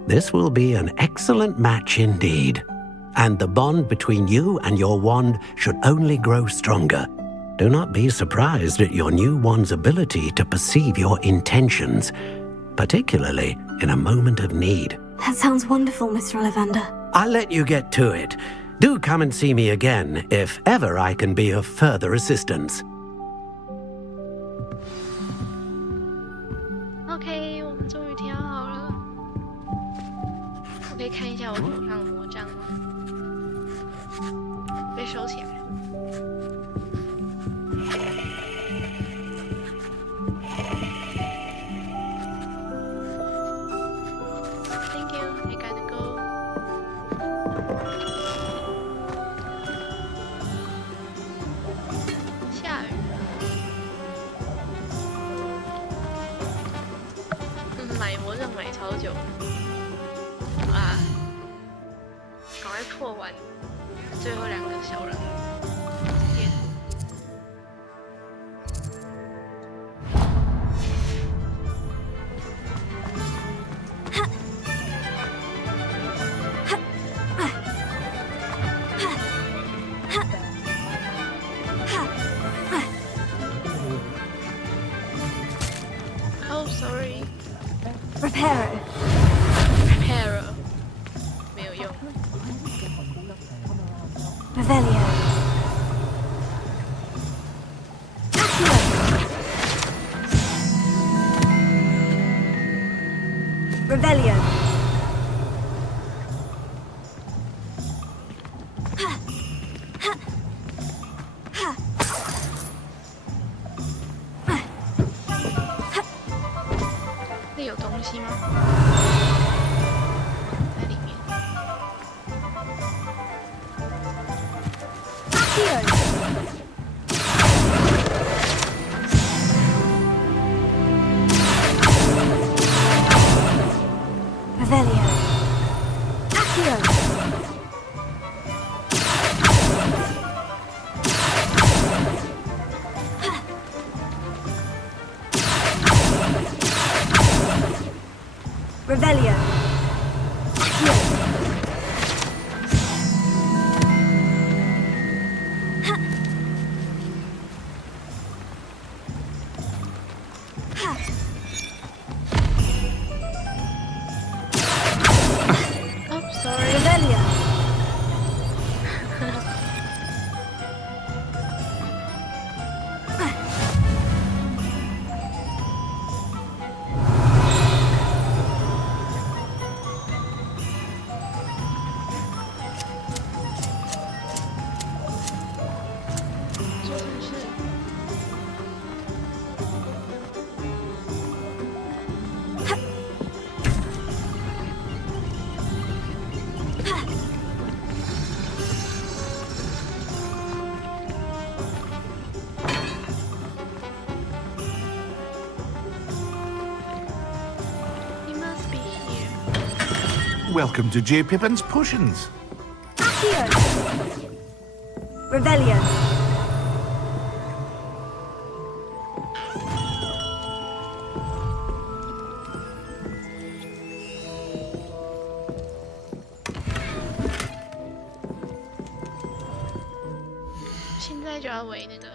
This will be an excellent match indeed. And the bond between you and your wand should only grow stronger. Do not be surprised at your new one's ability to perceive your intentions, particularly in a moment of need. That sounds wonderful, Mr. Ollivander. I'll let you get to it. Do come and see me again if ever I can be of further assistance. OK， 我们终于调好了。我可以看一下我手上的魔杖吗？被收起来。Thank you, I gotta go. 下雨了。买魔杖买超久啊！赶快破完最后2个小人物。Oh, sorry. Reparo. Reparo. 没有用。Revelio. Revelio. Revelio。那有东西吗？在里面。Revelio. Accio. Revelio. Accio. Oh, sorry. Revelio. He must be here. Welcome to J. Pippin's Potions. Accio. Revelio. “现在就要围那个。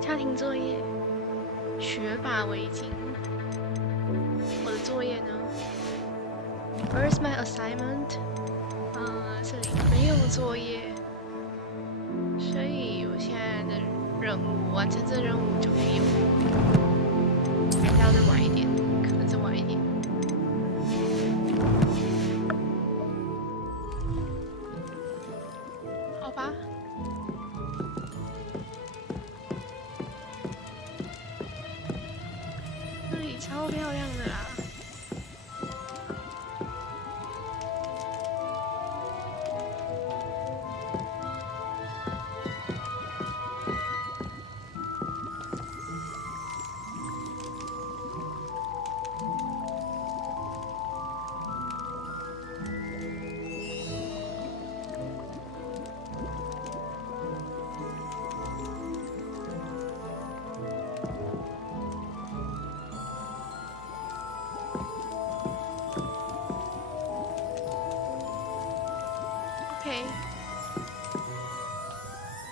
家庭作业，学霸围巾。我的作业呢 ？Where's my assignment？ 这里没有作业，所以我现在的任务完成这任务就可以有。还是要再晚一点，可能再晚一点。好吧。这里超漂亮的啦。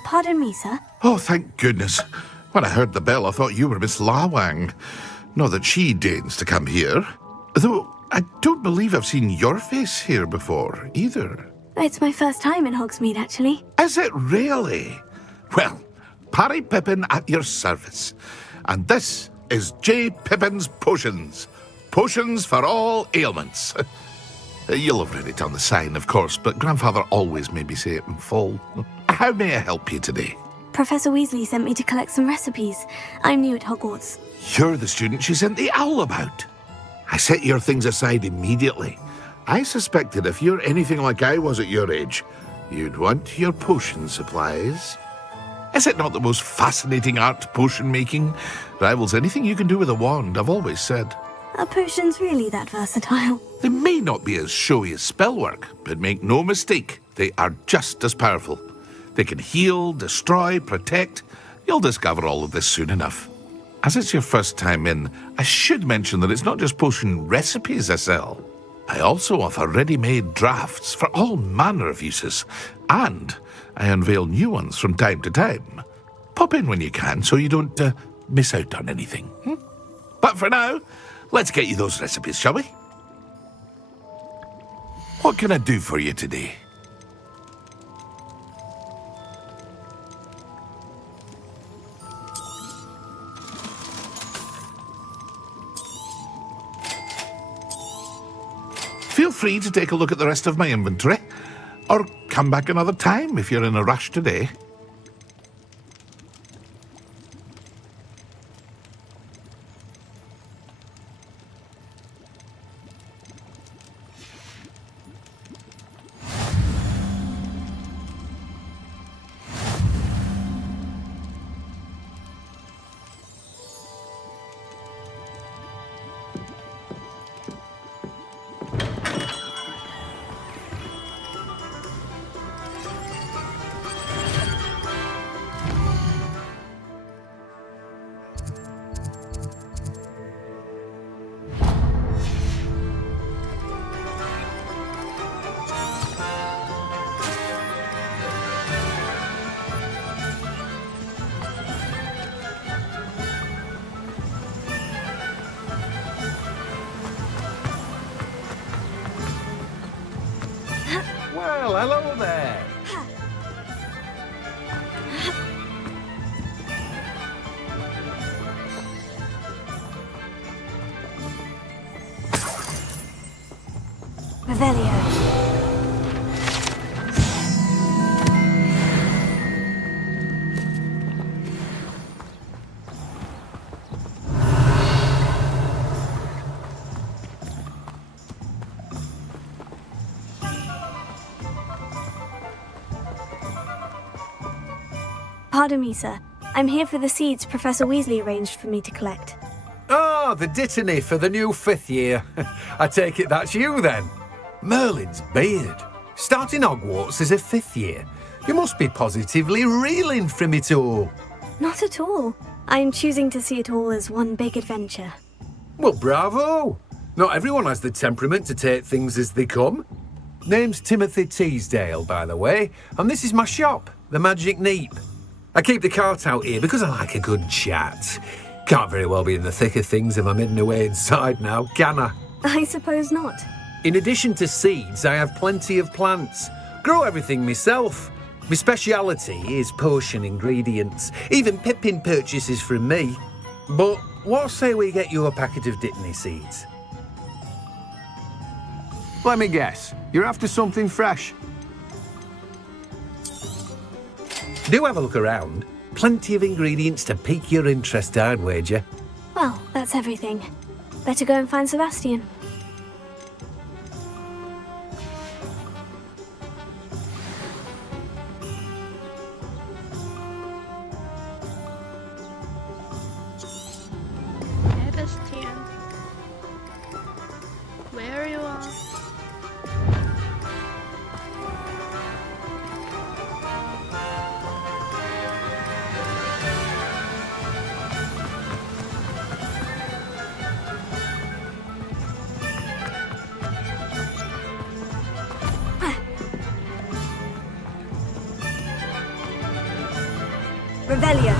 Pardon me, sir. Oh, thank goodness. When I heard the bell, I thought you were Miss Lawang. Not that she deigns to come here. Though I don't believe I've seen your face here before, either. It's my first time in Hogsmeade, actually. Is it really? Well, Parry Pippin at your service. And this is J. Pippin's Potions. Potions for all ailments. You'll have read it on the sign, of course, but Grandfather always made me say it in full. How may I help you today? Professor Weasley sent me to collect some recipes. I'm new at Hogwarts. You're the student she sent the owl about. I set your things aside immediately. I suspected if you're anything like I was at your age, you'd want your potion supplies. Is it not the most fascinating art, potion making? Rivals anything you can do with a wand, I've always said. Are potions really that versatile? They may not be as showy as spellwork, but make no mistake, they are just as powerful. They can heal, destroy, protect. You'll discover all of this soon enough. As it's your first time in, I should mention that it's not just potion recipes I sell. I also offer ready-made drafts for all manner of uses, and I unveil new ones from time to time. Pop in when you can so you don't miss out on anything. But for now, let's get you those recipes, shall we? What can I do for you today? Feel free to take a look at the rest of my inventory, or come back another time if you're in a rush today. Well, hello there. Revelio. Pardon me, sir. I'm here for the seeds Professor Weasley arranged for me to collect. Oh, the dittany for the new 5th year. I take it that's you, then. Merlin's beard. Starting Hogwarts as a 5th year. You must be positively reeling from it all. Not at all. I'm choosing to see it all as one big adventure. Well, bravo. Not everyone has the temperament to take things as they come. Name's Timothy Teasdale, by the way, and this is my shop, the Magic Neep. I keep the cart out here because I like a good chat. Can't very well be in the thick of things if I'm hidden away inside now, can I? I suppose not. In addition to seeds, I have plenty of plants. Grow everything myself. My speciality is potion ingredients. Even Pippin purchases from me. But what say we get you a packet of dittany seeds? Let me guess. You're after something fresh. Do have a look around. Plenty of ingredients to pique your interest, I'd wager. Well, that's everything. Better go and find Sebastian. Sebastian, where you are? Revelio.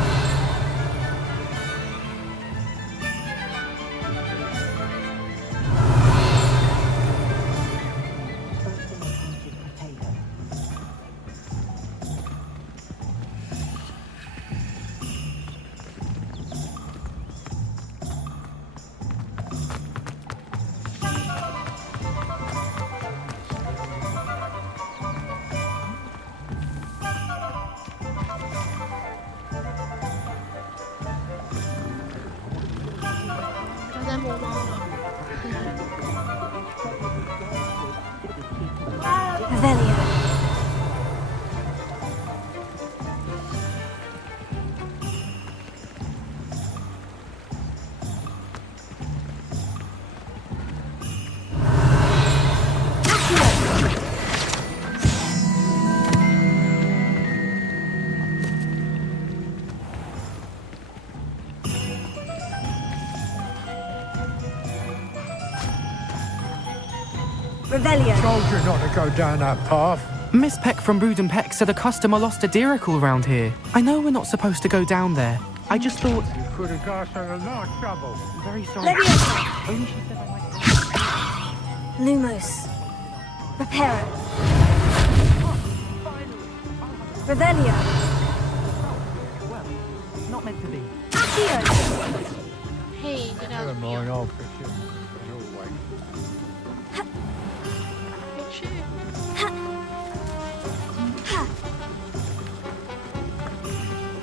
Revelio. Revelio. Told you not to go down that path. Miss Peck from Brood and Peck said a customer lost a diricle around here. I know we're not supposed to go down there. I just thought... You could have got us in a lot of trouble. I'm very sorry. Leviosa. Only she said I might... Lumos. Reparo. Revelio. Well, not meant to be. Accio. Hey, get out Never of mind, here. I'll fix it. You'll wait.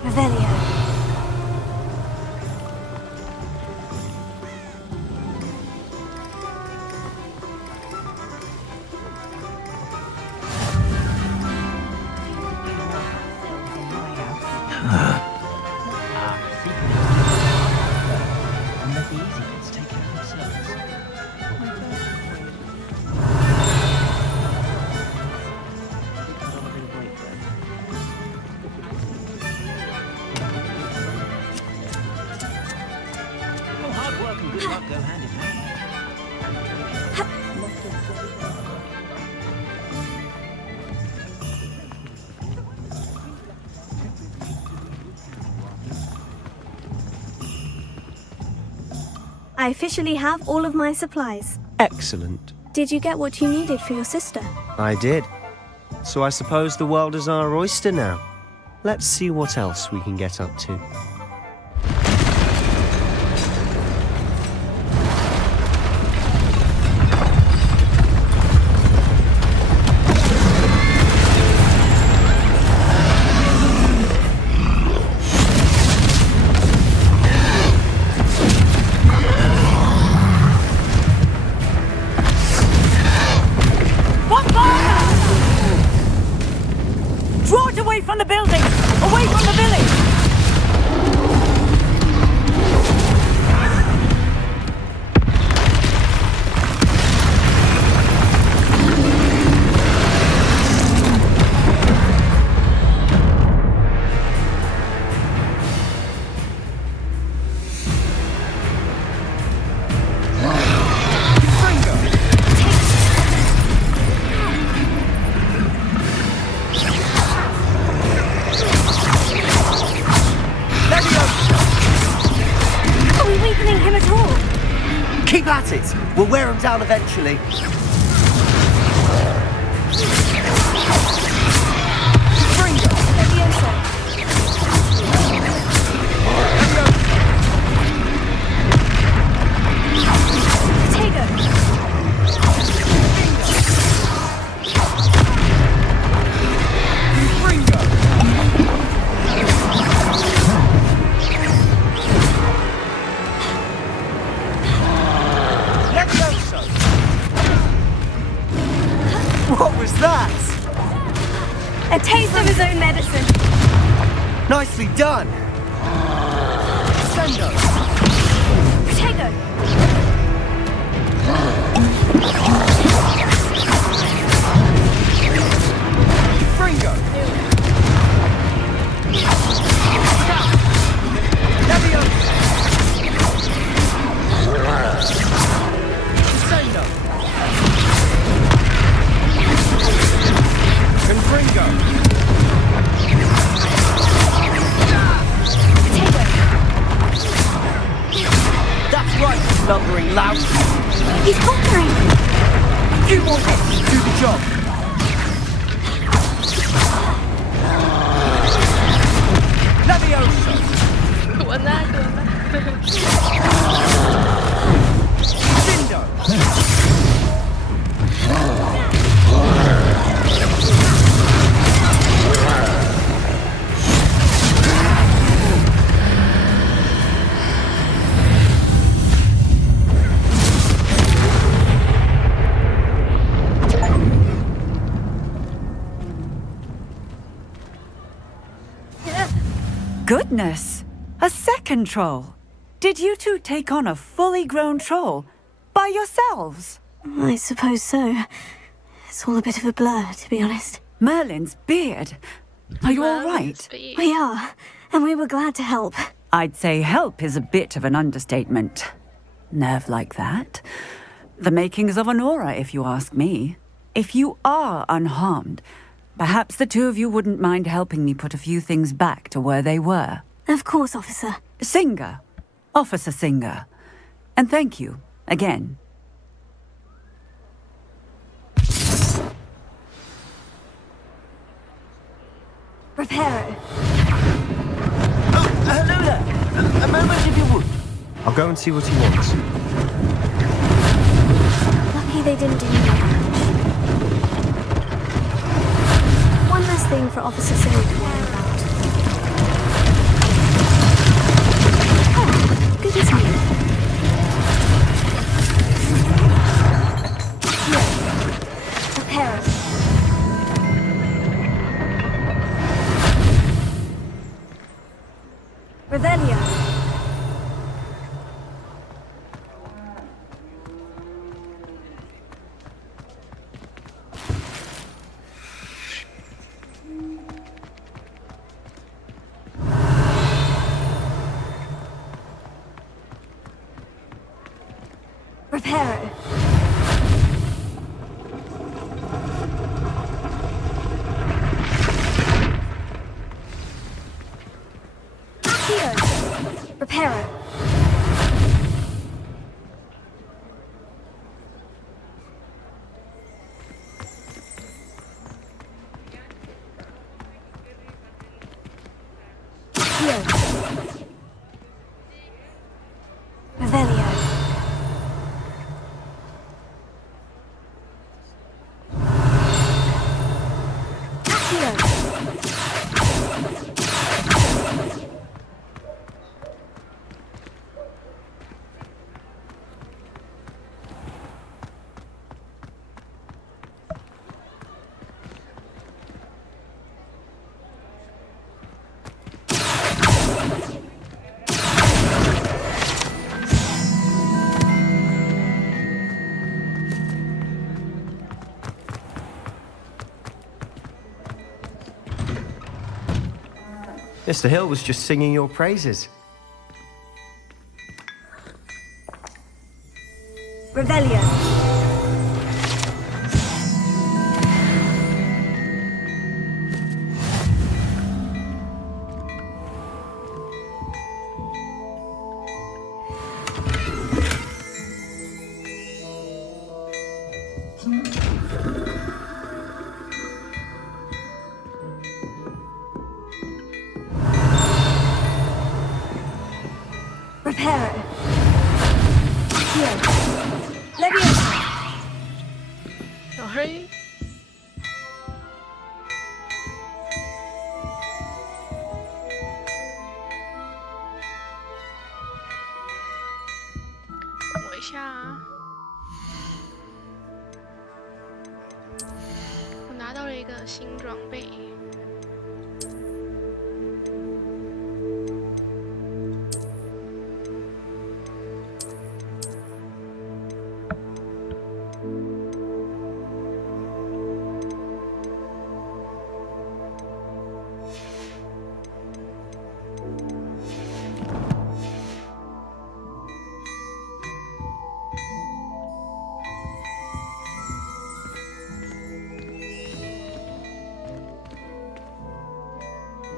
Revelio. I officially have all of my supplies. Excellent. Did you get what you needed for your sister? I did. So I suppose the world is our oyster now. Let's see what else we can get up to. Draw it away from the building! Away from the village! Are we weakening him at all? Keep at it! We'll wear him down eventually. his own medicine. Nicely done. Sendo. Protego. Fringo. Leviosa. Sendo. Confringo. That's right, lumbering lout. He's conquering. You want it, do the job. Leviosa. Cindo. Goodness! A second troll! Did you two take on a fully grown troll by yourselves? I suppose so. It's all a bit of a blur, to be honest. Merlin's beard. Are you all right? We are, and we were glad to help. I'd say help is a bit of an understatement. Nerve like that. The makings of an aura, if you ask me. If you are unharmed, perhaps the two of you wouldn't mind helping me put a few things back to where they were. Of course, officer. Singer. Officer Singer. And thank you, again. Reparo. Oh, hello there. A moment if you would. I'll go and see what he wants. Lucky they didn't do any damage. One less thing for Officer Singer to worry about. Oh, good as new. Here. Reparo. Revelio. Reparo. Here. Reparo. Here. Revelio. Here. Mr. Hill was just singing your praises. Revelio. Reparo. Here. Leviosa. Oh, hurry.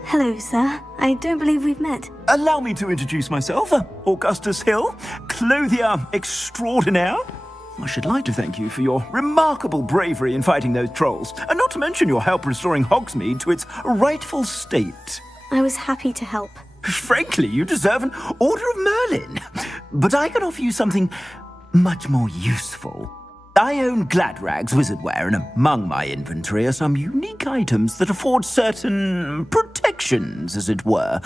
Hello, sir. I don't believe we've met. Allow me to introduce myself. Augustus Hill, clothier extraordinaire. I should like to thank you for your remarkable bravery in fighting those trolls, and not to mention your help restoring Hogsmeade to its rightful state. I was happy to help. Frankly, you deserve an Order of Merlin. But I can offer you something much more useful. I own Gladrag's wizardware, and among my inventory are some unique items that afford certain protections, as it were.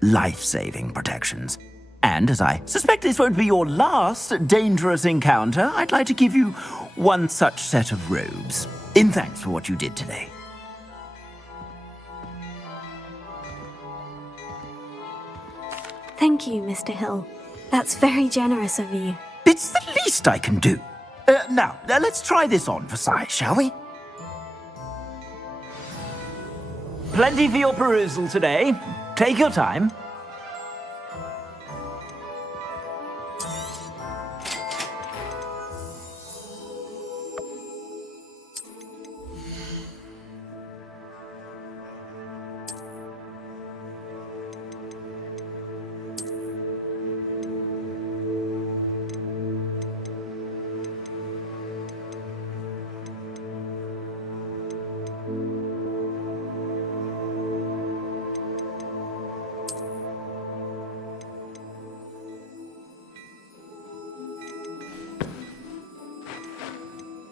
Life-saving protections. And as I suspect this won't be your last dangerous encounter, I'd like to give you one such set of robes, in thanks for what you did today. Thank you, Mr. Hill. That's very generous of you. It's the least I can do. Now, let's try this on for size, shall we? Plenty for your perusal today. Take your time.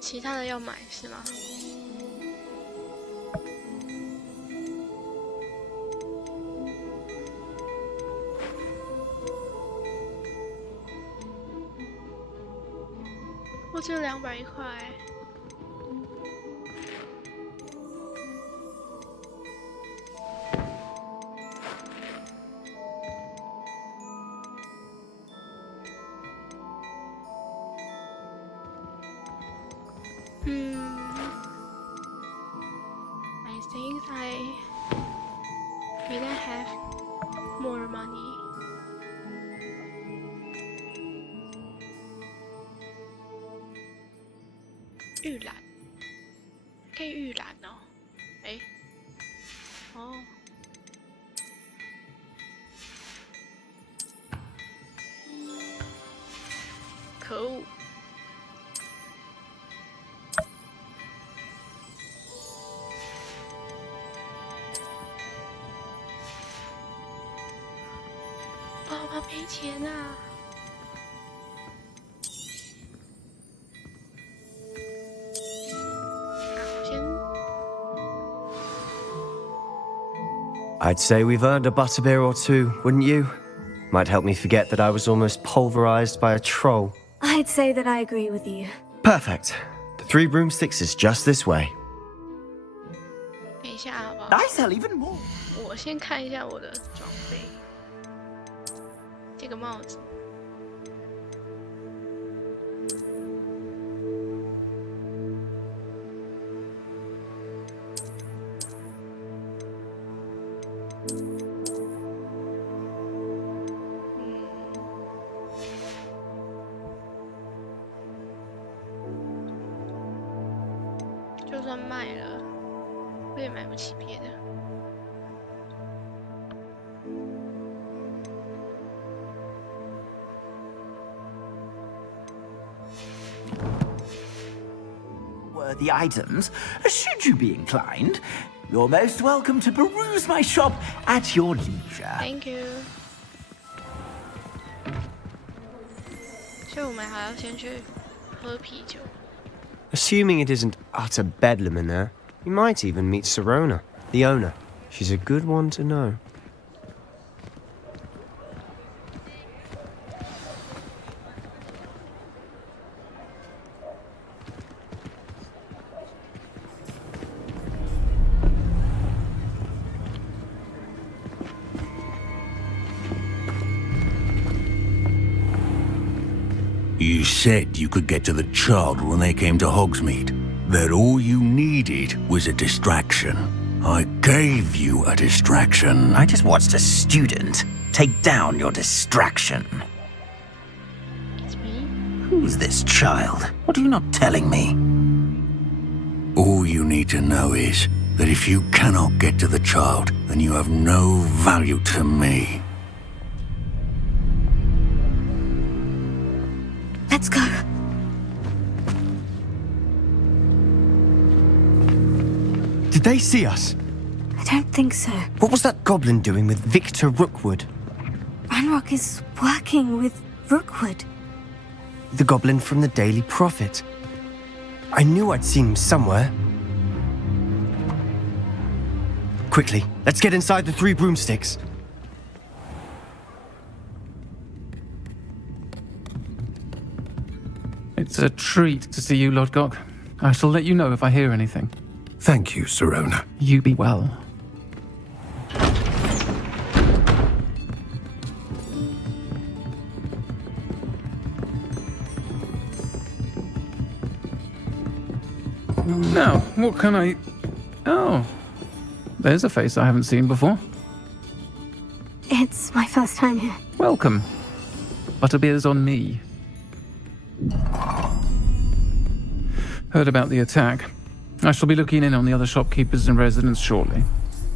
其他的要买是吗？我只有200块。I think we don't have more money. 预览，可以预览哦。哎，哦，可恶！爸爸赔钱啊！ I'd say we've earned a butterbeer or two, wouldn't you? Might help me forget that I was almost pulverized by a troll. I'd say that I agree with you. Perfect. The 3 broomsticks is just this way. 等一下好不好 I sell even more. 我先看一下我的装备，这个帽子。 就算卖了，我也买不起别的。Worthy items, should you be inclined, you're most welcome to peruse my shop at your leisure. Thank you. 所以我们还要先去喝啤酒。 Assuming it isn't utter bedlam in there, you might even meet Sirona, the owner. She's a good one to know. You said you could get to the child when they came to Hogsmeade. That all you needed was a distraction. I gave you a distraction. I just watched a student take down your distraction. It's me? Who's this child? What are you not telling me? All you need to know is, that if you cannot get to the child, then you have no value to me. Let's go. Did they see us? I don't think so. What was that goblin doing with Victor Rookwood? Ranrock is working with Rookwood. The goblin from the Daily Prophet. I knew I'd seen him somewhere. Quickly, let's get inside the 3 broomsticks. It's a treat to see you, Lodgok. I shall let you know if I hear anything. Thank you, Sirona. You be well. Now, what can I... Oh, there's a face I haven't seen before. It's my first time here. Welcome. Butterbeer's on me. Heard about the attack. I shall be looking in on the other shopkeepers and residents shortly.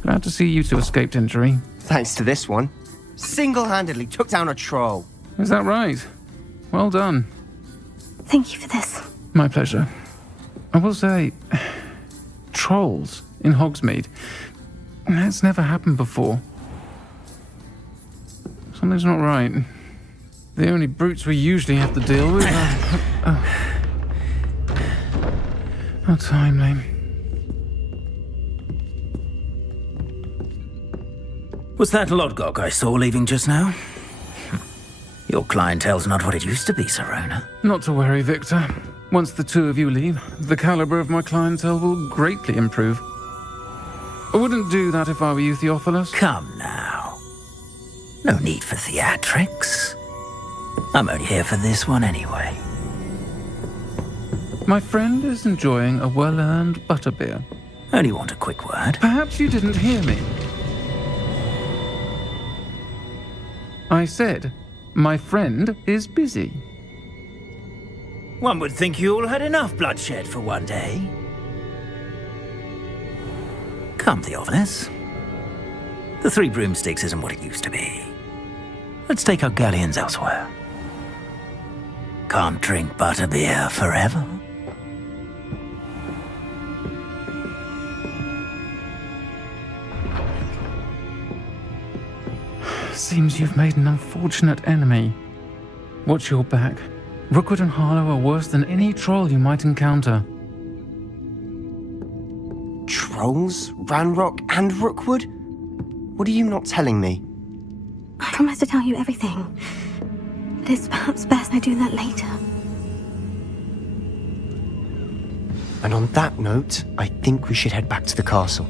Glad to see you two escaped injury. Thanks to this one. Single-handedly took down a troll. Is that right? Well done. Thank you for this. My pleasure. I will say, trolls in Hogsmeade. That's never happened before. Something's not right. The only brutes we usually have to deal with are... How timely. Was that Lodgok I saw leaving just now? Your clientele's not what it used to be, Sirona. Not to worry, Victor. Once the two of you leave, the caliber of my clientele will greatly improve. I wouldn't do that if I were you, Theophilus. Come now. No need for theatrics. I'm only here for this one anyway. My friend is enjoying a well-earned butterbeer. Only want a quick word. Perhaps you didn't hear me. I said, my friend is busy. One would think you all had enough bloodshed for one day. Come, Theophilus. The 3 broomsticks isn't what it used to be. Let's take our galleons elsewhere. Can't drink butterbeer forever. Seems you've made an unfortunate enemy. Watch your back. Rookwood and Harlow are worse than any troll you might encounter. Trolls? Ranrock and Rookwood? What are you not telling me? I promised to tell you everything. But it's perhaps best I do that later. And on that note, I think we should head back to the castle.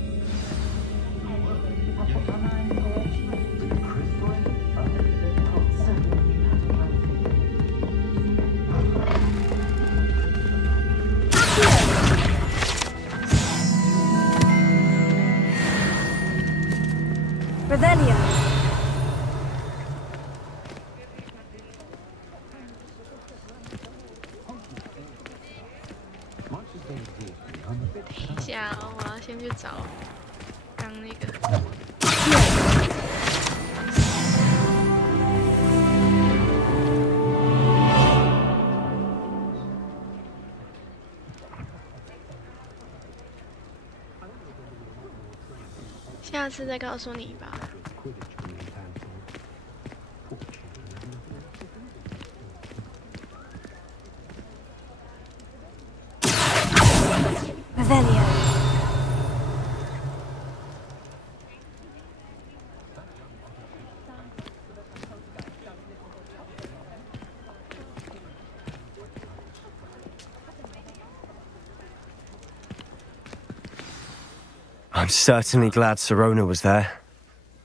Revelio.下次再告诉你吧。Revelio. I'm certainly glad Sirona was there.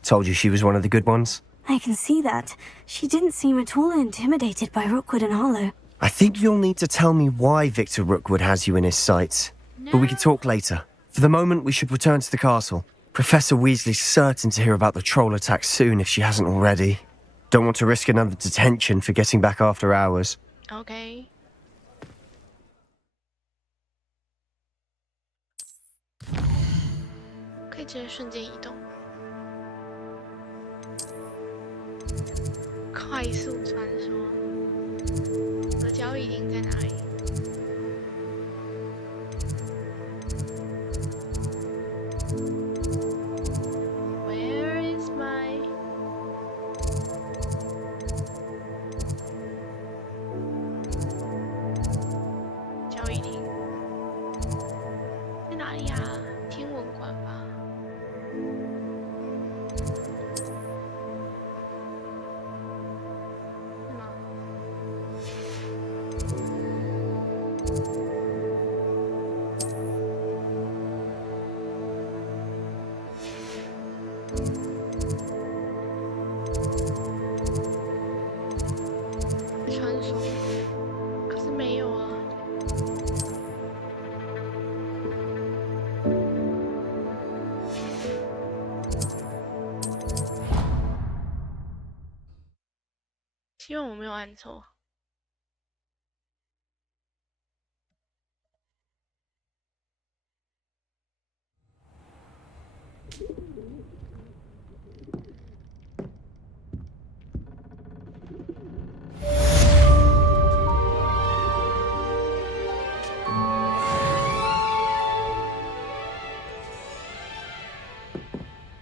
Told you she was one of the good ones. I can see that. She didn't seem at all intimidated by Rookwood and Harlow. I think you'll need to tell me why Victor Rookwood has you in his sights. But we can talk later. For the moment, we should return to the castle. Professor Weasley's certain to hear about the troll attack soon if she hasn't already. Don't want to risk another detention for getting back after hours. Okay. 可以直接瞬间移动，快速传说。我的交易厅在哪里？ 希望我没有按错。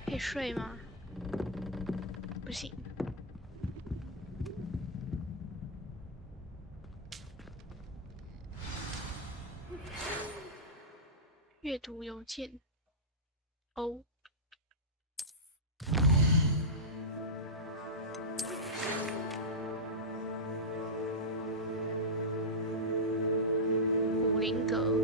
可以睡吗？不行。 阅读邮件。哦。武林阁。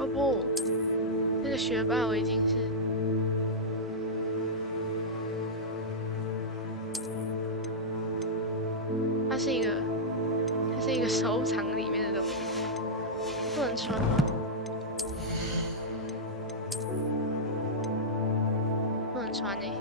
哦不，那个学霸我已经是。它是一个收藏里面的东西，不能穿吗？不能穿欸。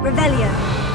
Revelio.